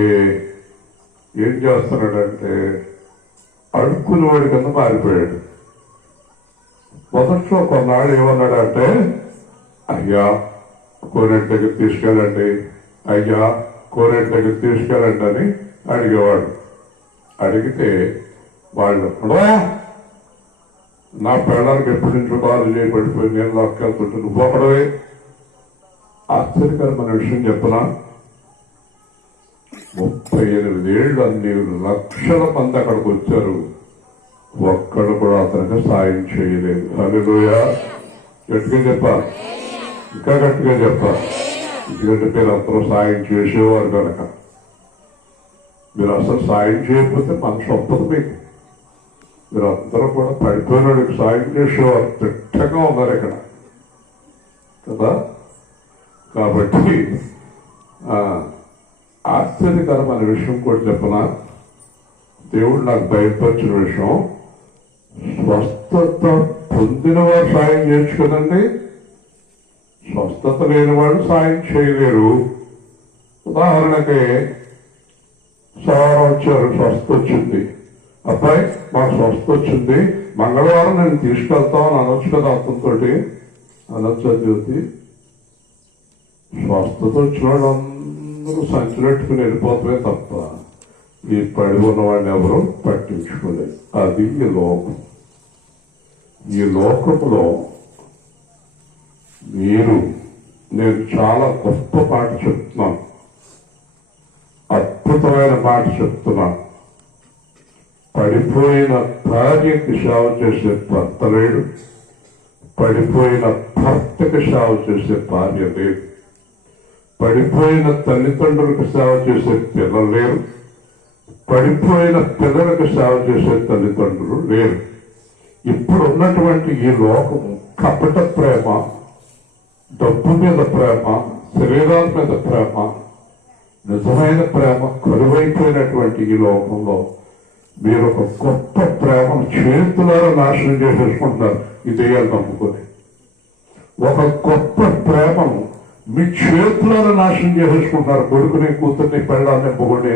ఏం చేస్తున్నాడంటే అడుక్కుని వాడి కింద మారిపోయాడు. మొదట్లో కొన్నాళ్ళు ఏమన్నాడంటే, అయ్యా కోనేటి దగ్గర తీసుకెళ్ళండి, అయ్యా కోనేటి దగ్గర తీసుకెళ్ళండి అని అడిగేవాడు. అడిగితే వాళ్ళు, నా పిల్లలకి ఎప్పటి నుంచో కాలు చేయబడిపోయి నేను లాక్కెళ్తుంటే నువ్వు ఒకడవే. ఆశ్చర్యకరమైన విషయం చెప్పనా, 38 ఏళ్ళు అన్ని లక్షల మంది అక్కడికి వచ్చారు, ఒక్కడు కూడా అతనికి సాయం చేయలేదు. హల్లెలూయా. గట్టిగా చెప్పాలి, ఇంకా గట్టిగా చెప్పాలి. ఎందుకంటే మీరు అందరూ సాయం చేసేవారు కనుక. మీరు అసలు సాయం చేయకపోతే మనసు ఒప్పదు మీకు. మీరు అందరూ కూడా పడిపోయినోడికి సాయం చేసేవారు తిట్టగా ఉన్నారు ఇక్కడ కదా. కాబట్టి ఆశ్చర్యకరమైన విషయం కూడా చెప్పనా, దేవుడు నాకు బయటపరిచిన విషయం, స్వస్థత పొందిన వారు సాయం చేయొచ్చు కదండి, స్వస్థత లేని వాళ్ళు సాయం చేయలేరు. ఉదాహరణకి సోమవారం వచ్చారు, స్వస్థ వచ్చింది. అబ్బాయి మాకు స్వస్థ వచ్చింది, మంగళవారం నేను తీసుకెళ్తామని అనొచ్చు కదా అతనితో. అనొచ్చా జ్యోతి? స్వస్థత వచ్చిన వాళ్ళు అందరూ సంచులెట్టుకుని వెళ్ళిపోతామే తప్ప ఈ పడి ఉన్నవాడిని ఎవరు పట్టించుకోలేదు. అది ఈ లోకం. ఈ లోకంలో నేను చాలా గొప్ప మాట చెప్తున్నాను, అద్భుతమైన మాట చెప్తున్నాను. పడిపోయిన భార్యకి సేవ చేసే భర్త లేడు, పడిపోయిన భర్తకి సేవ చేసే భార్య లేదు, పడిపోయిన తల్లిదండ్రులకు సేవ చేసే పిల్లలు లేరు, పడిపోయిన పిల్లలకు సేవ చేసే తల్లిదండ్రులు లేరు. ఇప్పుడు ఉన్నటువంటి ఈ లోకము కపట ప్రేమ, డబ్బు మీద ప్రేమ, శరీరాల మీద ప్రేమ, నిజమైన ప్రేమ కరువైపోయినటువంటి ఈ లోకంలో మీరు ఒక గొప్ప ప్రేమను చేతులారా నాశనం చేసేసుకుంటున్నారు ఈ దెయ్యాలు నమ్ముకొని. ఒక గొప్ప ప్రేమను మీ చేతులారా నాశనం చేసేసుకుంటున్నారు, కొడుకుని, కూతుర్ని, పెళ్ళాన్ని, మొగుడిని,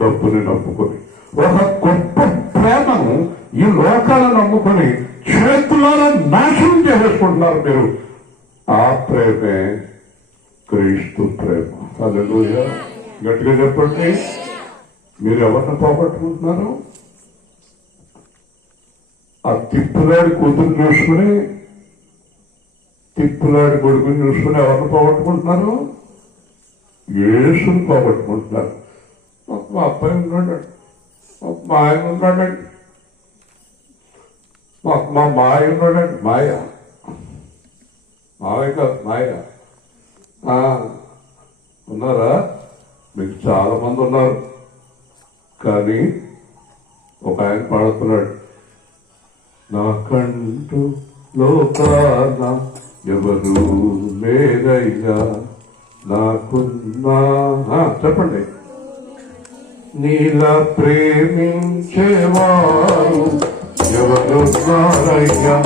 డబ్బుని నమ్ముకొని. ఒక గొప్ప ప్రేమను ఈ లోకాలను నమ్ముకొని చేతులారా నాశనం చేసేసుకుంటున్నారు మీరు. ఆ ప్రేమే క్రీస్తు ప్రేమ. హల్లెలూయా. గట్టిగా చెప్పండి. మీరు ఎవరిని పోగొట్టుకుంటున్నారు? ఆ తిప్పులాడి కూతురు చూసుకుని, తిప్పులాడి కొడుకుని చూసుకుని ఎవరిని పోగొట్టుకుంటున్నారు? యేసుని పోగొట్టుకుంటున్నారు. మా అబ్బాయి ఉన్నాడు, మా ఆయన ఉన్నాడండి, మా మాయ ఉన్నాడండి. మాయ, మావయ్య కాదు మాయ. ఉన్నారా? మీకు చాలా మంది ఉన్నారు. కానీ ఒక ఆయన పాడుతున్నాడు, నాకంటూ లోకాన ఎవరు లేరయ్యా, నాకున్నా. చెప్పండి. నీలా ప్రేమించేవారు ఎవరున్నారయ్యా,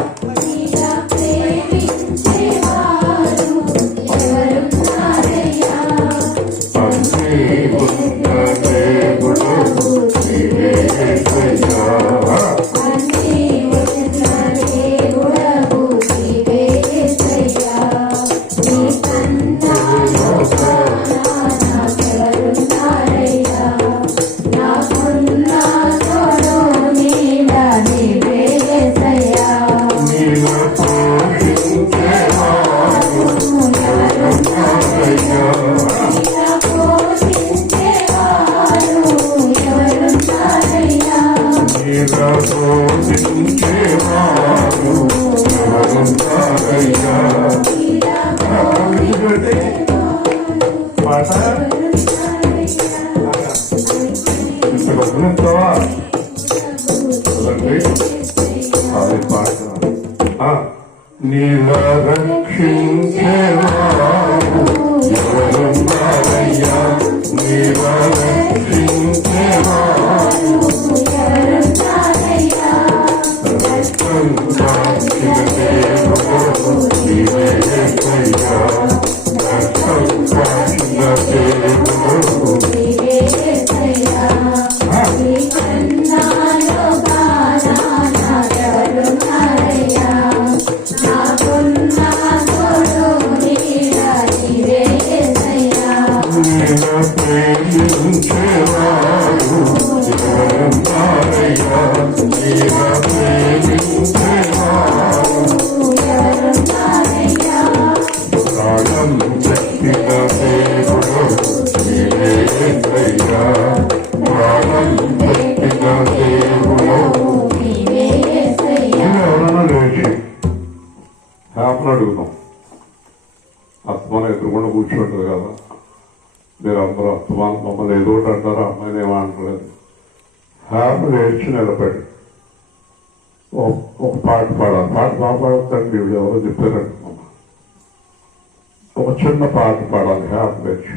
నీలా రక్షించేవారు ఎవరున్నారయ్యా, నీలా రక్షించేవారు రక్తం కాచిన దేవుడు నీవే యేసయ్యా, రక్తం కాచిన దేవుడు నీవే యేసయ్యా. అడుగుతాం, అత్తమానం ఎదురుకుండా కూర్చుంటారు కదా, మీరు అందరూ అత్తమానం మమ్మల్ని ఏదో ఒకటి అంటారు, అమ్మాయిని ఏమంటలేదు. హ్యాపీగా ఏడ్చి నిలబడి ఒక పాట పాడాలి. పాట బాగా పాడతాండి, ఇవి ఎవరో చెప్పారండి. ఒక చిన్న పాట పాడాలి హ్యాపీగా ఏడ్చి.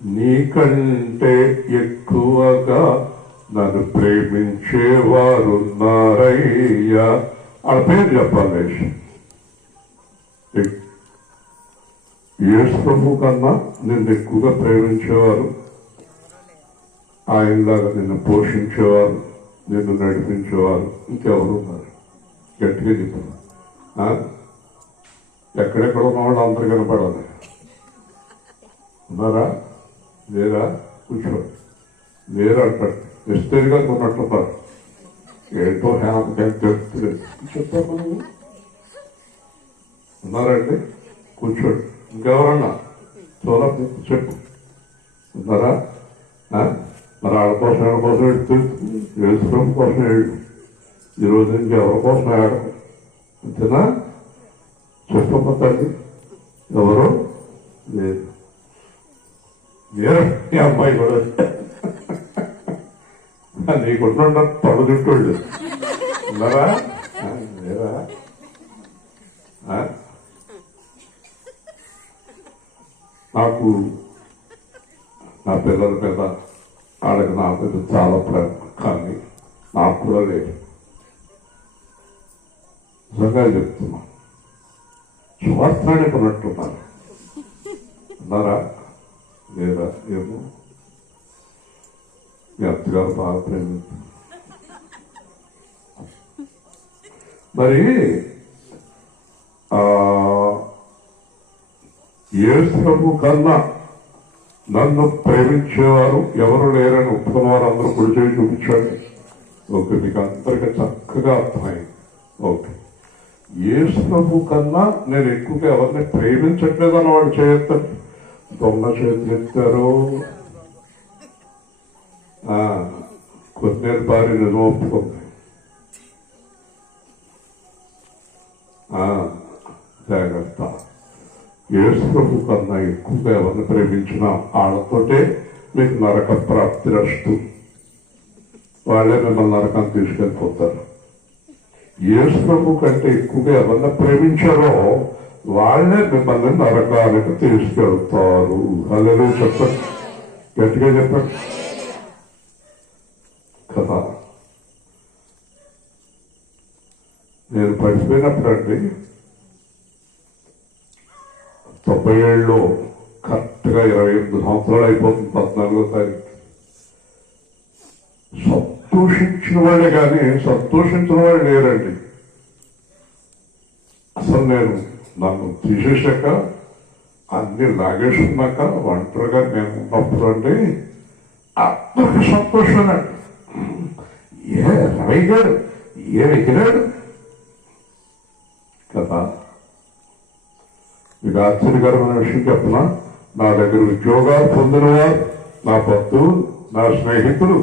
నీకంటే ఎక్కువగా నన్ను ప్రేమించేవారున్నారయ్యా. వాళ్ళ పేరు చెప్పాలి. యేసు ప్రభు కన్నా నిన్ను ఎక్కువగా ప్రేమించేవారు ఆయనలాగా నిన్ను పోషించేవారు, నిన్ను నడిపించేవారు ఇంకెవరు ఉన్నారు? గట్టిగా చెప్పారు. ఎక్కడెక్కడ ఉన్నవాళ్ళు అందరు కనపడాలి. ఉన్నారా? లేరా? కూర్చోండి. లేరు అంటాడు. మిస్టరీగా ఉన్నట్టున్నారు. ఏంటో హ్యాపీ తెలుస్తుంది చెప్తాను. ఉన్నారండి? కూర్చోండి. ఇంకెవరన్నా చూడండి, చెప్పు. ఉన్నారా? మరి ఆడ కోసం ఎవరి కోసం తెలుస్తుంది? వేసుకోవడం కోసం ఏడు. ఈరోజు నుంచి ఎవరి కోసం ఆడడం అంతేనా? చెప్పమ్మ తల్లి. ఎవరు లేదు. మీ అమ్మాయి కూడా నీకున్న తొడ చుట్టోళ్ళు ఉన్నారా? లేరా? నాకు నా పిల్లల మీద వాళ్ళకి నా మీద చాలా ప్రేమ, కానీ నాకు కూడా లేదు. నిజంగా చెప్తున్నా. స్వార్థానికి ఉన్నట్టున్నారు. ఉన్నారా? లేదా? ఏమో మీ అత్తగారు బాగా ప్రేమిస్తారు. మరి యేసు ప్రభు కన్నా నన్ను ప్రేమించేవారు ఎవరు లేరని ఒప్పుకున్న వారు అందరూ కుడి చేయి చూపించండి. ఓకే, మీకు అందరికీ చక్కగా అర్థమైంది. ఓకే, యేసు ప్రభు కన్నా నేను ఎక్కువగా ఎవరిని ప్రేమించట్లేదు అని వాడు చేయొద్దండి. దొంగ చేతులు ఎత్తారు. కొన్నేళ్ళ భార్య నిజం ఒప్పుకుంది. జాగ్రత్త. యేసు ప్రభు కన్నా ఎక్కువగా ఎవరిని ప్రేమించినా వాళ్ళతోటే మీకు నరక ప్రాప్తి రస్తు. వాళ్ళే మిమ్మల్ని నరకాన్ని తీసుకెళ్ళిపోతారు. యేసు ప్రభు కంటే ఎక్కువగా ఎవరిని ప్రేమించారో వాళ్ళే మిమ్మల్ని నరకానికి తీసుకెళ్తారు. హల్లెలూయా చెప్పండి, గట్టిగా చెప్పండి కదా. నేను పడిపోయినప్పుడండి 97లో కరెక్ట్గా 28 సంవత్సరాలు అయిపోతుంది. 14వ తారీఖు. సంతోషించిన వాళ్ళే కానీ సంతోషించిన వాళ్ళు లేరండి. అసలు నేను నన్ను తీసేశాక అన్ని లాగేసుకున్నాక ఒంటరిగా నేను ఉన్నప్పుడు అండి అందరికి సంతోషమేనండి. ఏ రవి గారు ఏ ఎగిరాడు కదా. మీకు ఆశ్చర్యకరమైన విషయం చెప్పనా? నా దగ్గర ఉద్యోగాలు పొందినవారు, నా బంధువులు, నా స్నేహితులు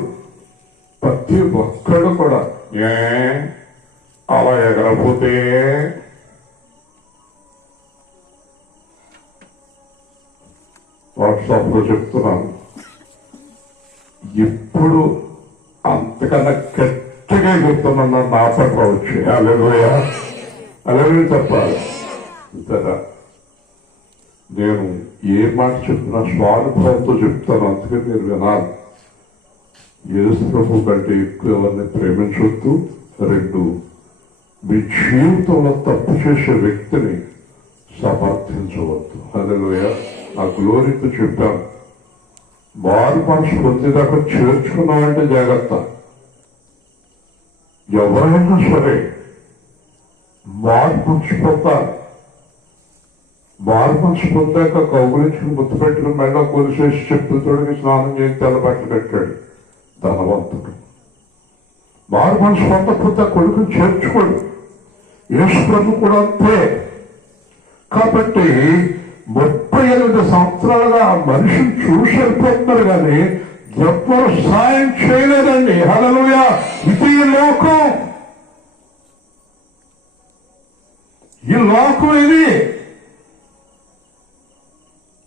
ప్రతి ఒక్కళ్ళు కూడా అలా ఎగరపోతే వాట్సాప్ లో చెప్తున్నాను. ఇప్పుడు అంతకన్నా గట్టిగా చెప్తున్నా నా పట్ల వచ్చి హల్లెలూయా హల్లెలూయా చెప్పాలి. అంతేనా? నేను ఏ మాట చెప్తున్నా స్వానుభవంతో చెప్తాను, అందుకే మీరు వినాలి. యేసు ప్రభు కంటే ఎక్కువ ఎవరిని ప్రేమించవద్దు. 2, మీ జీవితంలో తప్పు చేసే వ్యక్తిని సమర్థించవద్దు. హల్లెలూయా. ఆ గ్లోరీతో చెప్పాను. మారు మనసు పొందేదాకా చేర్చుకున్నామంటే జాగ్రత్త. ఎవరైనా సరే మారు మనసు పొందాలి. మారు మనసు పొందాక కౌగులించుకుని ముద్దు పెట్టుకుని మెడ కొలిసేసి చెప్పులు తొడిగి స్నానం చేసి తెల్ల బట్టలు కట్టాడు ధనవంతుడు. మారు మనసు పొందకపోతే కొడుకుని చేర్చుకోడు. యేసు ప్రభు కూడా అంతే. కాబట్టి 38 సంవత్సరాలుగా ఆ మనిషిని చూసి వెళ్ళిపోతున్నారు కానీ ఎవ్వరు సాయం చేయలేదండి. హల్లెలూయా. ఇది లోకం. ఈ లోకం ఇది.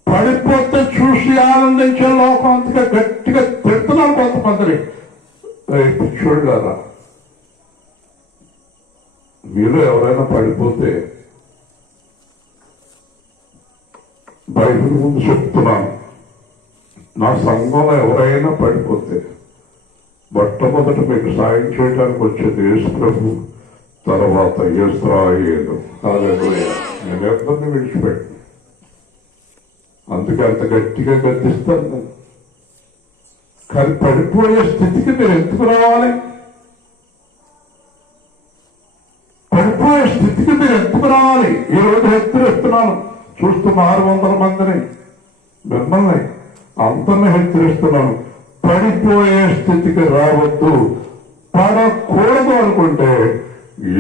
పడిపోతే చూసి ఆనందించే లోకం. అంతగా గట్టిగా తిడుతున్నారు కొంతమంది. పిచ్చోళ్ళారా, మీలో ఎవరైనా పడిపోతే బైబిల్ ముందు చెప్తున్నాను, నా సంఘంలో ఎవరైనా పడిపోతే మొట్టమొదట మీకు సాయం చేయడానికి వచ్చేది యేసు ప్రభు, తర్వాత యేసురాయేలు. హల్లెలూయా. నేను ఎవరిని విడిచిపెట్టాను. అందుకే అంత గట్టిగా గద్దిస్తాను నేను. కానీ పడిపోయే స్థితికి మీరు ఎందుకు రావాలి? పడిపోయే స్థితికి మీరు ఎందుకు రావాలి? ఈ రోజు హెచ్చరిస్తున్నాను, చూస్తున్న 600 మందిని, మిమ్మల్ని అందరినీ హెచ్చరిస్తున్నాను. పడిపోయే స్థితికి రావద్దు. పడకూడదు అనుకుంటే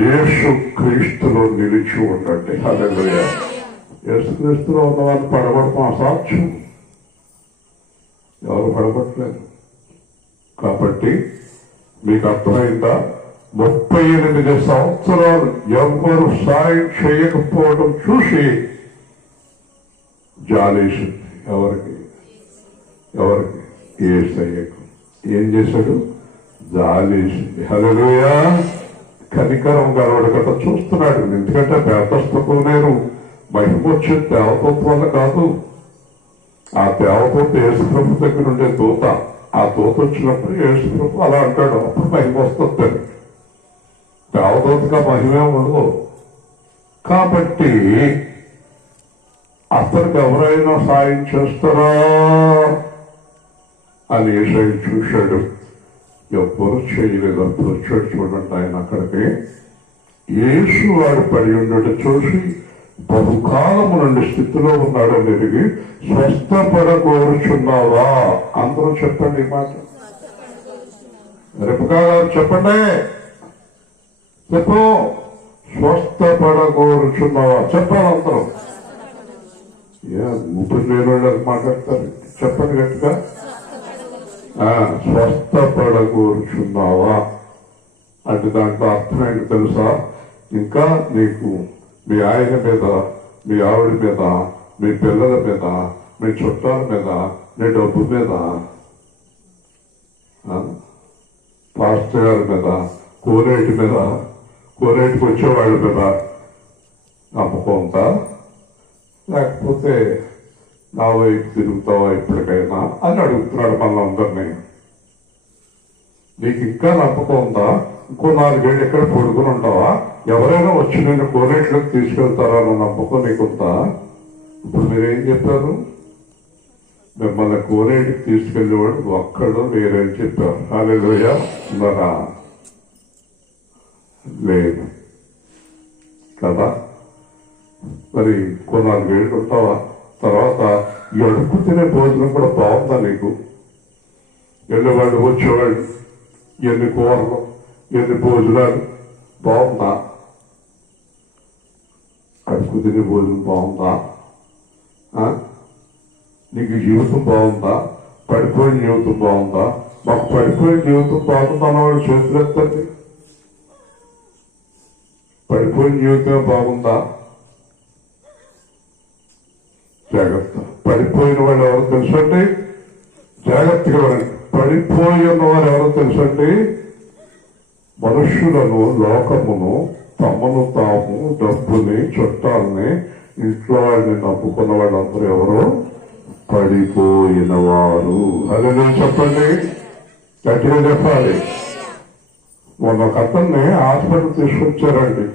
యేసు క్రీస్తులో నిలిచి ఉండండి. హల్లెలూయా. యేసు క్రీస్తులో ఉన్న వాళ్ళు పడగొడతాం అసాధ్యం. ఎవరు పడగొట్టలేదు. కాబట్టి మీకు అర్థమైందా? 38 సంవత్సరాలు ఎవరు సాయం చేయకపోవడం చూసి జాలేసింది. ఎవరికి? యేసయ్యకు. ఏం చేశాడు? జాలేసింది. హల్లెలూయా. కనికరం గలవాడు కదా చూస్తున్నాడు. ఎందుకంటే పేదస్తకు నేను మహిమ వచ్చిన దేవదూత వల్ల కాదు. ఆ దేవదూత యేసుప్రభు దగ్గర ఉండే దూత. ఆ దూత వచ్చినప్పుడు యేసుప్రభు అలా అంటాడు, అప్పుడు మహిమ వస్తుంది. దేవదూతగా మహిమే ఉండదు. కాబట్టి అతనికి ఎవరైనా సాయం చేస్తారా అని యేసయ్య చూశాడు. ఎవ్వరు చేయలేదు. అప్పుడు వచ్చాడు చూడండి ఆయన అక్కడికి. యేసు వాడు పడి ఉండటం చూసి బహుకాలము నుండి స్థితిలో ఉన్నాడని ఎరిగి స్వస్థపడగోరుచున్నావా? అందరూ చెప్పండి ఈ మాట. రెపకా గారు చెప్పండి. చెప్పు. స్వస్థపడగోరుచున్నావా? చెప్పాలి అందరూ. ఊపిరి లేని వాళ్ళు మాట్లాడతారు. చెప్పండి గట్టిగా. స్వస్థపడగోరుచున్నావా అంటే దాంట్లో అర్థం ఏంటి తెలుసా? ఇంకా నీకు మీ ఆయన మీద, మీ ఆవిడ మీద, మీ పిల్లల మీద, మీ చుట్టాల మీద, నీ డబ్బు మీద, పాస్టర్ గారి మీద, కోనేటికి వచ్చేవాళ్ళ మీద నమ్మకం ఉందా? లేకపోతే నా వైపు తిరుగుతావా ఇప్పటికైనా అని అడుగుతున్నాడు మనందరినీ. నీకు ఇంకా నమ్మకం ఉందా? ఇంకో 4 ఏళ్ళు ఎక్కడ పడుకుని ఉంటావా? ఎవరైనా వచ్చి నిన్ను కోనేట్లోకి తీసుకెళ్తారా అన్న నమ్మకం నీకుందా? ఇప్పుడు మీరేం చెప్పారు? మిమ్మల్ని కోనేటికి తీసుకెళ్లేవాడు ఒక్కడు లేరని చెప్పారు. హల్లెలూయా. ఉన్నారా? లేదు కదా. మరి ఇంకో 4 ఏళ్ళు ఉంటావా? తర్వాత అడుగు తినే భోజనం కూడా బాగుందా నీకు? వెళ్ళేవాళ్ళు వచ్చేవాళ్ళు, ఎన్ని కూరలు, ఎన్ని భోజనాలు, బాగుందా? అడుగు తినే భోజనం బాగుందా? నీకు జీవితం బాగుందా? పడిపోయిన జీవితం బాగుందా? మాకు పడిపోయిన జీవితం బాగుందా అన్నవాడు చేతులు ఎత్తండి. పడిపోయిన జీవితం బాగుందా? జాగ్రత్త. పడిపోయిన వాళ్ళు ఎవరో తెలుసండి? జాగ్రత్తగా ఉండండి. పడిపోయి ఉన్నవారు ఎవరో తెలుసండి? మనుష్యులను, లోకమును, తమను తాము, డబ్బుని, చుట్టాలని, ఇంట్లో వాళ్ళని నమ్ముకున్న వాళ్ళందరూ ఎవరో పడిపోయిన వారు. అదే నేను చెప్పండి, గట్టిగా చెప్పాలి. మొన్న ఒక అతన్ని హాస్పిటల్ తీసుకొచ్చారండి.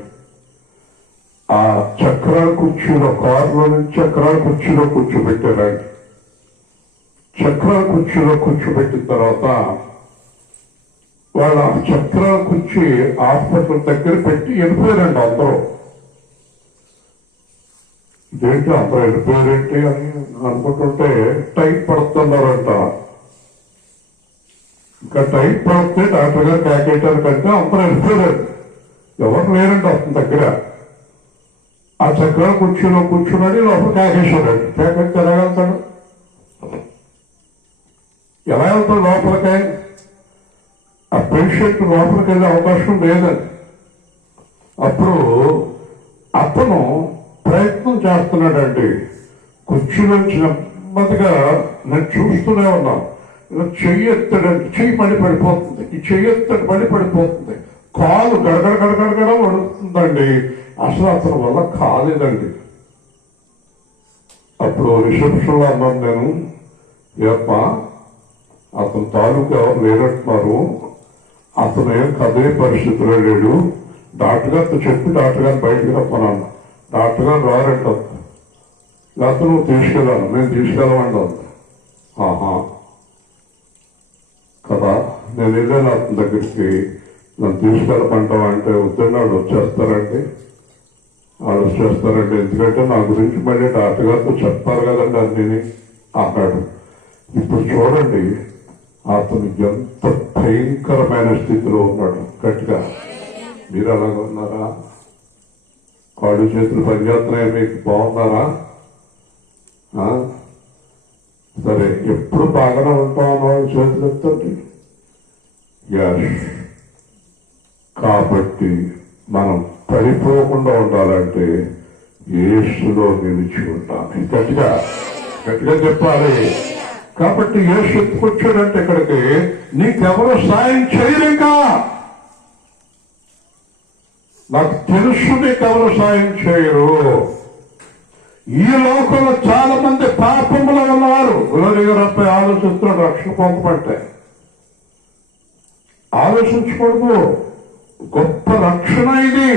ఆ చక్రాల కుర్చీలో, కారులో నుంచి చక్రాల కుర్చీలో కూర్చోబెట్టారండి. చక్రాల కుర్చీలో కూర్చోబెట్టిన తర్వాత వాళ్ళ చక్రాల కుర్చీ హాస్పిటల్ దగ్గర పెట్టి వెళ్ళిపోయారండి అందరూ. ఇదేంటి అందరూ వెళ్ళిపోయారేంటి అని అనుకుంటుంటే టైం పడుతున్నారంట. ఇంకా టైం పడితే డాక్టర్ గారు ప్యాకెట్టారు కంటే అందరూ వెళ్ళిపోయారండి. ఎవరు లేరండి అతని దగ్గర. ఆ చక్రాల కుర్చీలో కూర్చున్నాడు, లోపల కాకేశ్వరాడు. ప్యాకెట్ ఎలా వెళ్తాడు? ఎలా వెళ్తాడు లోపలికి? ఆ పేషెంట్ లోపలికి వెళ్ళే అవకాశం లేదండి. అప్పుడు అతను ప్రయత్నం చేస్తున్నాడండి. కుర్చీలోంచి నెమ్మదిగా నేను చూస్తూనే ఉన్నాను. ఇలా చెయ్యి ఎత్తాడండి, చెయ్యి మళ్ళీ పడిపోతుంది. ఈ చెయ్యి ఎత్తాడు, మళ్ళీ పడిపోతుంది. కాలు గడగడ గడగడగడ వడుతుందండి. అసలు అతని వల్ల కాలేదండి. అప్పుడు రిసెప్షన్లో అన్నాను నేను, ఏమ్మా అతను తాలూకు ఎవరు లేరంటున్నారు, అతను ఏం కదిలే పరిస్థితిలో లేడు, డాక్టర్ గారితో చెప్పి డాక్టర్ గారిని బయటకు రమ్మన్నాను. డాక్టర్ గారు రారంట. లేకపోతే నువ్వు తీసుకెళ్ళాను. నేను తీసుకెళ్ళమంటాను. ఆహా కదా. నేను వెళ్ళాను అతని దగ్గరికి, నన్ను తీసుకెళ్ళమంటాం అంటే వద్దండి, వాళ్ళు వచ్చేస్తారండి, వాళ్ళు వచ్చేస్తారండి, ఎందుకంటే నా గురించి మళ్ళీ డాక్టర్ గారితో చెప్పాలి కదండి అన్నీ అన్నాడు. ఇప్పుడు చూడండి అతను ఎంత భయంకరమైన స్థితిలో ఉన్నాడు. గట్టిగా మీరు అలాగే ఉన్నారా? కాళ్ళు చేతులు పనిచేస్తున్నాయి, మీకు బాగున్నారా? సరే, ఎప్పుడు బాగానే ఉంటాం వాళ్ళు చేతులు ఎత్తండి. కాబట్టి మనం పడిపోకుండా ఉండాలంటే యేసులో నిలిచి ఉండాలి. గట్టిగా గట్టిగా చెప్పాలి. కాబట్టి యేసు ఎత్తుకొచ్చాడంటే ఇక్కడికి నీకెవరు సాయం చేయలేక, నాకు తెలుసు నీకెవరు సాయం చేయరు. ఈ లోకంలో చాలా మంది పాపములో ఉన్నవారు గురుగారిపై ఆలోచిస్తున్నాడు రక్షణ పొందమంటే. ఆలోచించకూడదు, గొప్ప రక్షణ ఇది.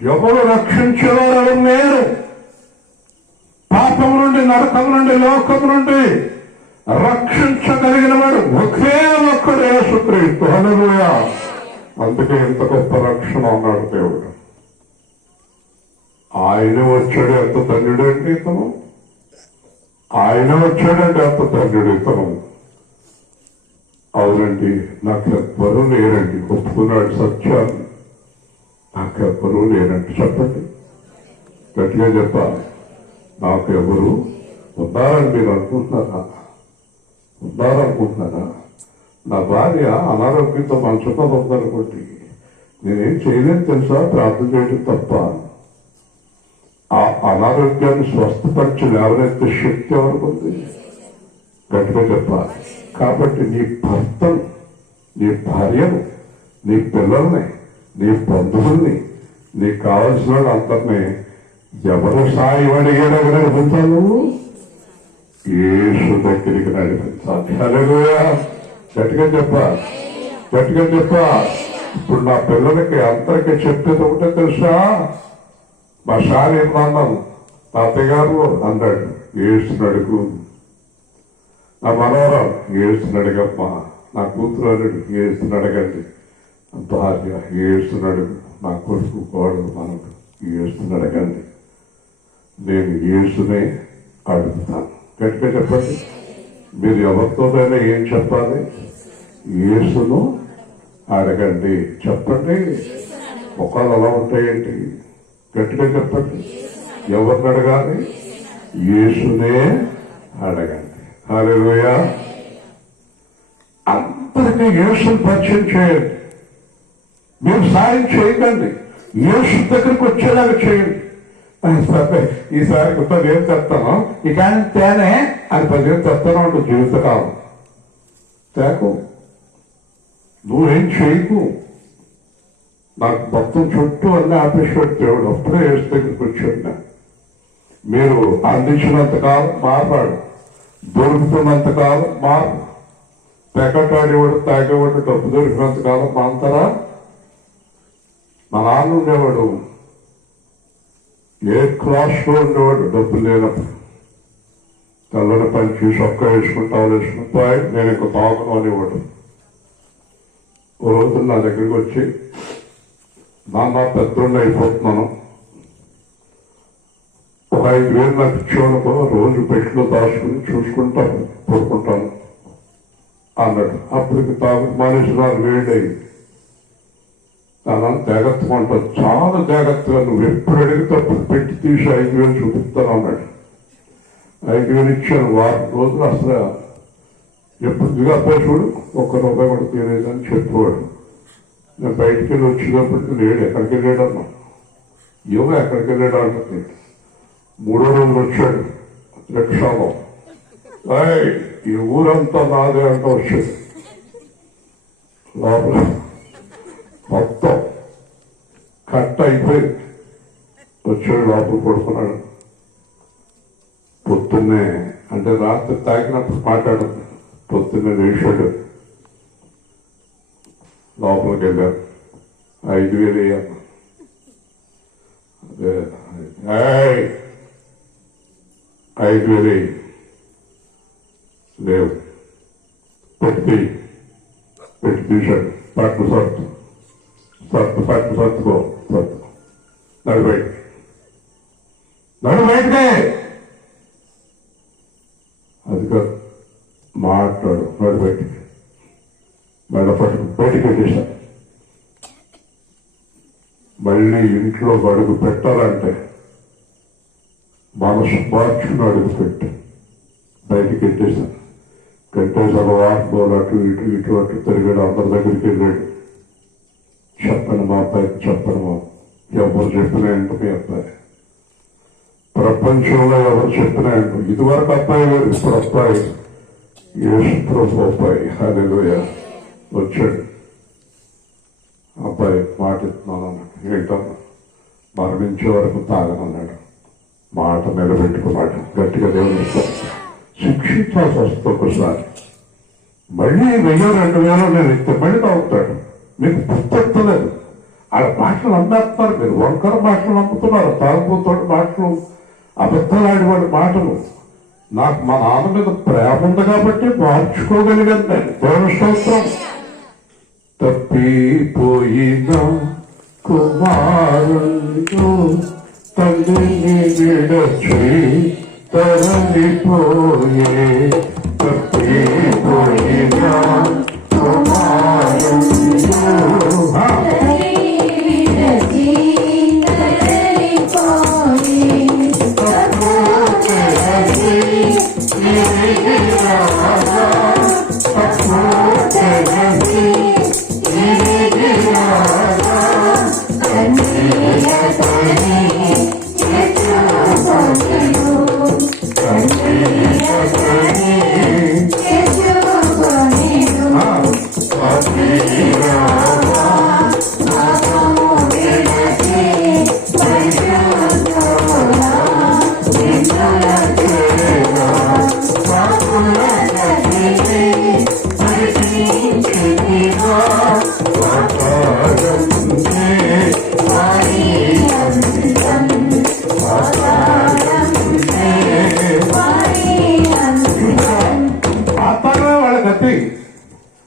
ఎవరు రక్షించేవారు ఎవరు లేరు. పాపం నుండి, నరకం నుండి, లోకం నుండి రక్షించగలిగిన వాడు ఒకే ఒక్కడు యేసుక్రీస్తు. హల్లెలూయా. అందుకే ఇంత గొప్ప రక్షణ అన్నాడు దేవుడు. ఆయన వచ్చాడు, ఎంత ధన్యుడు అండి ఇతను. ఆయన వచ్చాడంటే ఎంత ధన్యుడు ఇతను. అవునండి, నాకెవ్వరూ లేరండి, ఒప్పుకున్నాడు సత్యాన్ని. నాకెవ్వరూ లేరండి. చెప్పండి, గట్టిగా చెప్పాలి. నాకెవరు ఉన్నారని మీరు అనుకుంటున్నారా? ఉన్నారనుకుంటున్నారా? నా భార్య అనారోగ్యంతో మంచంలో ఉందనుకోండి, నేనేం చేయలేను తెలుసా, ప్రార్థన చేయడం తప్ప. ఆ అనారోగ్యాన్ని స్వస్థపరిచి లేవనెత్తే శక్తి ఎవరికి? గట్టిగా చెప్పాలి. కాబట్టి నీ భర్తను, నీ భార్యను, నీ పిల్లల్ని, నీ బంధువుల్ని, నీకు కావలసిన వాళ్ళు అందరినీ ఎవరు సాయం అడిగాడో నడిపించాలి? యేసు దగ్గరికి నడిపించాలి. హల్లెలూయా. గట్టిగా చెప్పాలి, గట్టిగా చెప్పా. ఇప్పుడు నా పిల్లలకి అందరికీ చెప్పేది ఒకటే తెలుసా? మా సార్ ఏమన్నాను, తాతయ్య గారు అన్నాడు, ఏడుస్తున్నాడుకు. నా మనవరాలు ఏడుస్తున్నాడుగమ్మా, నా కూతురు అన్నాడు ఏడుస్తున్నాడుగండి, భార్య ఏడుస్తున్నాడు, నా కొడుకు కోడలు మనకు ఏడుస్తున్నాడుగండి. నేను యేసునే అడుగుతాను. గట్టిగా చెప్పండి. మీరు ఎవరితోనైనా ఏం చెప్పాలి? యేసును అడగండి. చెప్పండి. ముఖాలు అలా ఉంటాయేంటి? గట్టిగా చెప్పండి. ఎవరిని అడగాలి? యేసునే అడగండి. హల్లెలూయా. అందరికీ యేసును పరిచయం చేయండి. మీరు సాయం చేయకండి, యేసు దగ్గరికి వచ్చేలాగా చేయండి. ఈసారి 10,000 తెస్తాను, ఇక తేనే అని 10,000 తెస్తాను అంటూ జీవితకాలం తేకు. నువ్వేం చేయకు. నాకు మొత్తం చుట్టూ అన్నీ ఆపేశ్వర దేవుడు అప్పుడే యేసు దగ్గరికి వచ్చాడు. మీరు అందించినంతకాలం మాట్లాడు, దొరుకుతున్నంతకాలం మారు. పెకటాడేవాడు, తాగేవాడు, డబ్బు దొరికినంతకాలం మాంతారా? మా నాన్న ఉండేవాడు, ఏ క్లాస్లో ఉండేవాడు, డబ్బు లేనప్పుడు తెల్లని పంచి చొక్క వేసుకుంటావు వేసుకుంటాయి, నేను ఇంక తాగను అనేవాడు. ఓ రోజు నా దగ్గరికి వచ్చి, నాన్న పెద్దోళ్ళు అయిపోతున్నాను, ఒక 5,000 నాకు ఇచ్చేవాళ్ళకు రోజు పెట్టులో దాచుకుని చూసుకుంటాను, పడుకుంటాను అన్నాడు. అప్పటికి తాగు మానేసి నాకు వేడయింది. చాలా జాగ్రత్తగా ఉంటాను, చాలా జాగ్రత్తగా, నువ్వు ఎప్పుడు అడిగితే అప్పుడు పెట్టి తీసి 5,000 చూపిస్తాను అన్నాడు. 5,000 ఇచ్చాను. వారం రోజులు అసలు ఎప్పుడు దిగపోయి చూడు, ₹1 కూడా తీరేదని చెప్పేవాడు. నేను బయటికి వెళ్ళి వచ్చినప్పటికీ లేడు, ఎక్కడికి వెళ్ళాడన్నా, ఏమో ఎక్కడికి వెళ్ళాడు అంటుంది. 3వ రోజు వచ్చాడు రిక్షాలో, ఈ ఊరంతా నాదే అంట వచ్చాడు. లోపల మొత్తం కట్ అయిపోయి వచ్చాడు, లోపల పడుకున్నాడు. పొద్దున్నే అంటే రాత్రి తాగినప్పుడు మాట్లాడదు, పొద్దున్నే లేచాడు, లోపలికి వెళ్ళారు. 5,000 వేయాలి. అదే 5,000 వేయి. లేవు. పెట్టి తీశాడు. పట్టు సర్దుకో నడు బయటకే. అది కాదు, మాట్లాడు. నడు బయటికి. బయటికి పెట్టేశాను. మళ్ళీ ఇంట్లో అడుగు పెట్టాలంటే మనసు మార్చుకుని అడుగు పెట్టి బయటికి పెట్టేశాను. కట్టేశాను. వాటిలో అటు ఇటు తిరిగాడు. అందరి దగ్గరికి వెళ్ళాడు. చెప్పండి మా అబ్బాయికి, చెప్పండి మా ఎవరు చెప్పినా ఏంటో మీ అబ్బాయి. ప్రపంచంలో ఎవరు చెప్పినా ఏంటో. ఇదివరకు అబ్బాయి వేరు, ఇప్పుడు అబ్బాయి యేసుప్రభు అబ్బాయి. హల్లెలూయా. వచ్చాడు. అబ్బాయి మాట ఇస్తున్నాను అన్నాడు. ఏంటన్నా? మరణించే వరకు తాగనన్నాడు. మాట నిలబెట్టుకున్నాడు. గట్టిగా దేవుని శిక్షించాల్సి వస్తుంది. ఒకసారి మళ్ళీ 1000-2000 నేను ఇస్తే మళ్ళీ తాగుతాడు. మీకు పుస్తకలేదు. ఆ మాటలు అమ్మేస్తున్నారు. మీరు వంకర మాటలు నమ్ముతున్నారు. తాగుపోతాడు మాటలు, అబద్ధాలాడివాడి మాటలు. నాకు మా నాన్న మీద ప్రేమ ఉంది కాబట్టి మార్చుకోగలిగాను నేను. దేవుని స్తోత్రం. తప్పిపోయిన కుమారుడు తల్లిని విడచి తరలిపోయే. తప్పిపోయిన కుమారుడు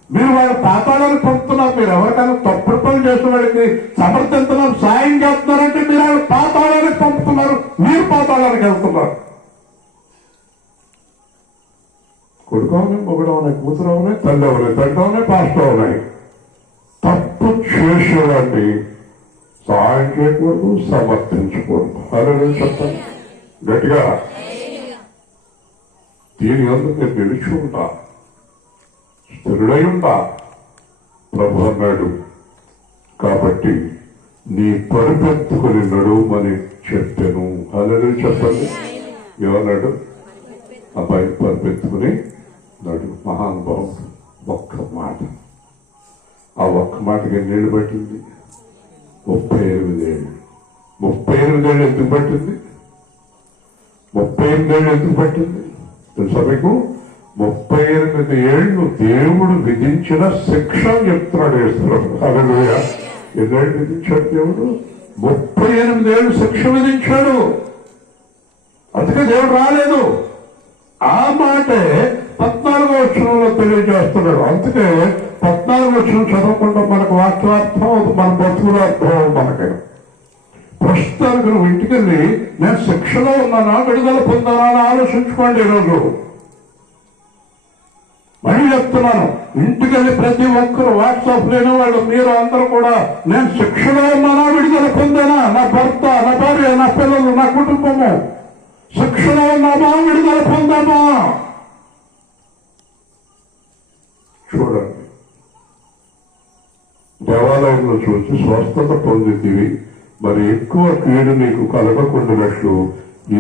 మీరు వాళ్ళ పాతాళాన్ని పంపుతున్నారు. మీరు ఎవరికైనా తప్పుడు పనులు చేసిన వాడికి సమర్థిస్తున్నారు, సాయం చేస్తున్నారంటే మీరు వాళ్ళ పాతాళానికి పంపుతున్నారు. మీరు పాతాళానికి వెళ్తున్నారు. కొడుకు ఉన్నాయి, మొగుడు ఉన్నాయి, కూతురు ఉన్నాయి, తల్లి ఉన్నాయి, తండ్రి ఉన్నాయి, పాస్టర్ ఉన్నాయి. తప్పు చేసేవాడిని సాయం చేయకూడదు, సమర్థించకూడదు. అదే చెప్తాను గట్టిగా. దీని అందుకు నేను నిలిచి ఉంటా, స్థిరుడై ఉంటా ప్రభు అన్నాడు. కాబట్టి నీ పరుపెత్తుకుని నడుమని చెప్పాను. అదే చెప్పండి. ఏమన్నాడు? అబ్బాయి పరుపెత్తుకుని నడు. మహానుభావుడు. ఒక్క మాట. ఆ ఒక్క మాటకి ఎన్నేళ్ళు పట్టింది? 38 ఏళ్ళు. 38 ఏళ్ళు ఎందుకు పట్టింది? 38 ఏళ్ళు ఎందుకు పట్టింది తెలుసా మీకు? 38 ఏళ్ళు దేవుడు విధించిన శిక్ష చెప్తున్నాడు యేసుప్రభు. హల్లెలూయా. ఎన్నేళ్ళు విధించాడు దేవుడు? 38 ఏళ్ళు శిక్ష విధించాడు. అందుకే దేవుడు రాలేదు. ఆ మాటే 14వ వచనంలో తెలియజేస్తున్నాడు. అందుకే 14వ వచనం చదవకుండా మనకు వాక్యార్థం, మన బతుకుల అర్థం మనకి. ప్రస్తుతానికి నువ్వు ఇంటికెళ్ళి నేను శిక్షలో ఉన్నానా, విడుదల పొందానా అని ఆలోచించుకోండి. ఈరోజు మళ్ళీ చెప్తున్నాను, ఇంటికెళ్ళి ప్రతి ఒక్కరు, వాట్సాప్ లేని వాళ్ళు, మీరు అందరూ కూడా నేను శిక్షలో ఉన్నానా, విడుదల పొందానా, నా భర్త, నా భార్య, నా పిల్లలు, నా కుటుంబము శిక్షలో ఉన్నామా, విడుదల పొందామా? చూడండి. దేవాలయంలో చూసి స్వస్థత పొందితివి, మరి ఎక్కువ కీడు నీకు కలగకుండానట్లు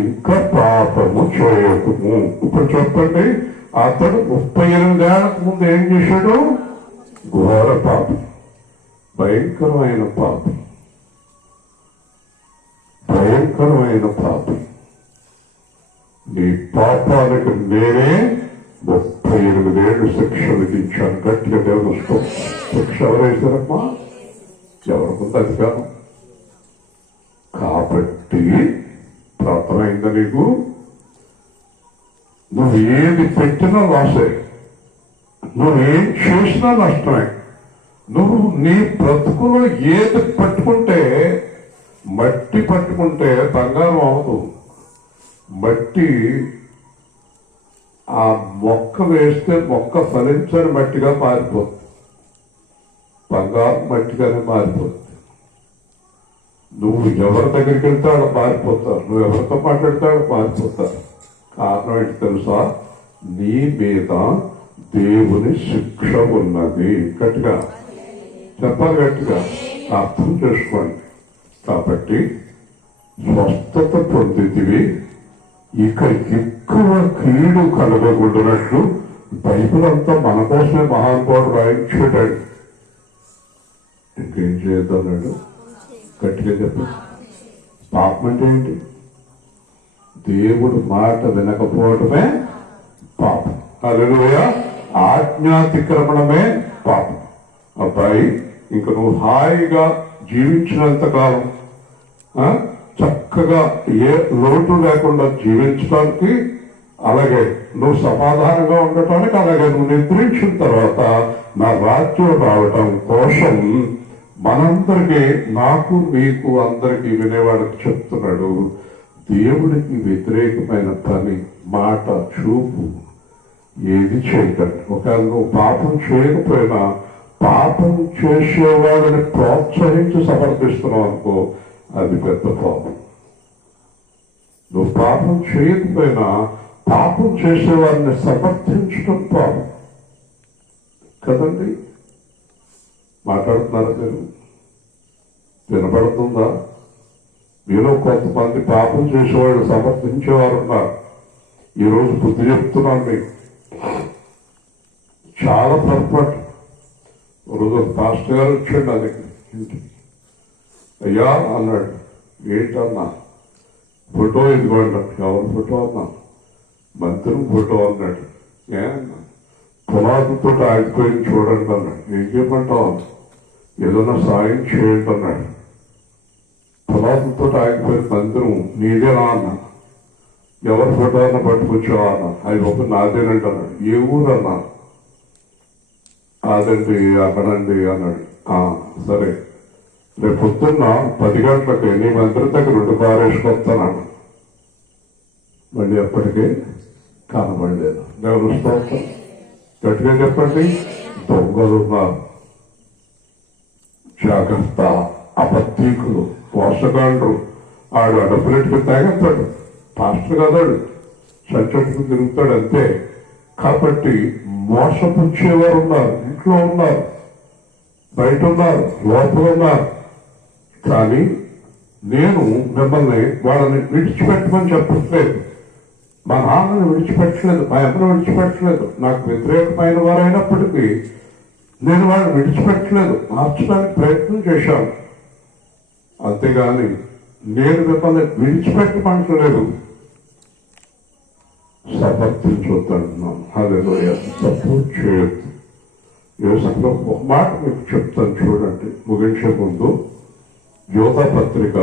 ఇంకా పాపము చేయకుము. ఇప్పుడు చెప్పండి, అతడు 38 ఏళ్లకు ముందు ఏం చేశాడు? ఘోర పాపం, భయంకరమైన పాపం, భయంకరమైన పాపం. నీ పాపానికి నేనే 38 ఏళ్ళు శిక్ష విధించాను. గట్టిగా దేవుని శిక్ష ఎవరేశారమ్మా? ఎవరికుంది అధికారం? కాబట్టి ప్రార్థన అయిందా నీకు? నువ్వు ఏది పెట్టినా లాసే, నువ్వేం చేసినా నష్టమే. నువ్వు నీ బ్రతుకులో ఏది పట్టుకుంటే, మట్టి పట్టుకుంటే బంగారం అవదు. మట్టి ఆ మొక్క వేస్తే మొక్క ఫలించని మట్టిగా మారిపోతుంది, బంగారం మట్టిగానే మారిపోతుంది. నువ్వు ఎవరి దగ్గరికి వెళ్తే వాళ్ళు మారిపోతారు, నువ్వు ఎవరితో మాట్లాడితే వాళ్ళు మారిపోతారు. కారణం ఏంటి తెలుసా? నీ మీద దేవుని శిక్ష ఉన్నది. గట్టిగా చెప్పాలి, గట్టిగా అర్థం చేసుకోండి. కాబట్టి స్వస్థత పొందితివి, ఇక ఎక్కువ కీడు కలగకూడనట్లు బైబిల్ అంతా మన కోసమే మహానుభావుడు రాయించాడు. ఇంకేం చేయొద్దన్నాడు? గట్టిగా చెప్పి పాపం అంటే ఏంటి? దేవుడు మాట వినకపోవడమే పాపం. హల్లెలూయా. ఆజ్ఞాతిక్రమణమే పాపం. అబ్బాయి, ఇంక నువ్వు హాయిగా జీవించినంత కాలం చక్కగా ఏ లోటు లేకుండా జీవించడానికి, అలాగే నువ్వు సమాధానంగా ఉండటానికి, అలాగే నువ్వు నిద్రించిన తర్వాత నా రాజ్యం రావటం కోసం మనందరికీ, నాకు మీకు అందరికీ వినేవాడికి చెప్తున్నాడు, దేవుడికి వ్యతిరేకమైన పని, మాట, చూపు ఏది చేయకండి. ఒకవేళ నువ్వు పాపం చేయకపోయినా పాపం చేసేవాడిని ప్రోత్సహించి సమర్పిస్తున్నావు అనుకో, అది పెద్ద పాపం. నువ్వు పాపం చేయకపోయినా పాపం చేసేవాడిని సమర్థించడం పాపం కదండి. మాట్లాడుతున్నారా మీరు? వినపడుతుందా? మీలో కొంతమంది పాపం చేసేవాళ్ళు సమర్థించేవారు ఉన్నారు. ఈరోజు బుద్ధి చెప్తున్నాను మీకు, చాలా పొరపాటు. రోజు పాస్టర్ గారు వచ్చాడు అది ఇంటికి. అయ్యా అన్నాడు. ఏంటన్నా? ఫోటో ఇదిగోండి. ఎవరు ఫోటో అన్నా? మంత్రం ఫోటో అన్నాడు. పునాదుతో ఆగిపోయింది చూడండి అన్నాడు. ఏం చేయమంటావు? ఏదన్నా సాయం చేయండి అన్నాడు. పునాదుతో ఆగిపోయిన మందిరం నీదేనా అన్నా? ఎవరి ఫోటో అన్నా పట్టుకొచ్చావా అన్నా? అది ఒక నాదేనండి అన్నాడు. ఏ ఊరు అన్నా? అదండి అక్కడండి అన్నాడు. సరే, రేపు పొద్దున్న 10 గంటలకి నీ మందిరం దగ్గర 2 కారు వేసుకొస్తాను. మళ్ళీ ఎప్పటికీ కనబడలేదు. దేవుని స్తోత్రం. గట్టిగా చెప్పండి. దొంగలున్నారు, జాగ్రత్త. అబద్ధీకులు, పోషకాండ్రు. ఆడు అడపరెట్టుకు తాగేస్తాడు, పాస్టర్ కదాడు, చచ్చట్టుకు తిరుగుతాడు అంతే. కాబట్టి మోసపుచ్చేవారు ఉన్నారు, ఇంట్లో ఉన్నారు, బయట ఉన్నారు, లోపల ఉన్నారు. కానీ నేను మిమ్మల్ని వాళ్ళని విడిచిపెట్టమని చెప్పట్లేదు. మా నాన్నని విడిచిపెట్టలేదు, మా అమ్మని విడిచిపెట్టలేదు. నాకు వ్యతిరేకమైన వారైనప్పటికీ నేను వాళ్ళని విడిచిపెట్టలేదు, మార్చడానికి ప్రయత్నం చేశాను. అంతేగాని నేను మిమ్మల్ని విడిచిపెట్టమంటలేదు, సమర్థించొద్దంటున్నాను. హల్లెలూయా. సపోర్ట్ చేయొద్దు. యేసులో ఒక మాట మీకు చెప్తాను చూడండి ముగించే ముందు. యోధా పత్రిక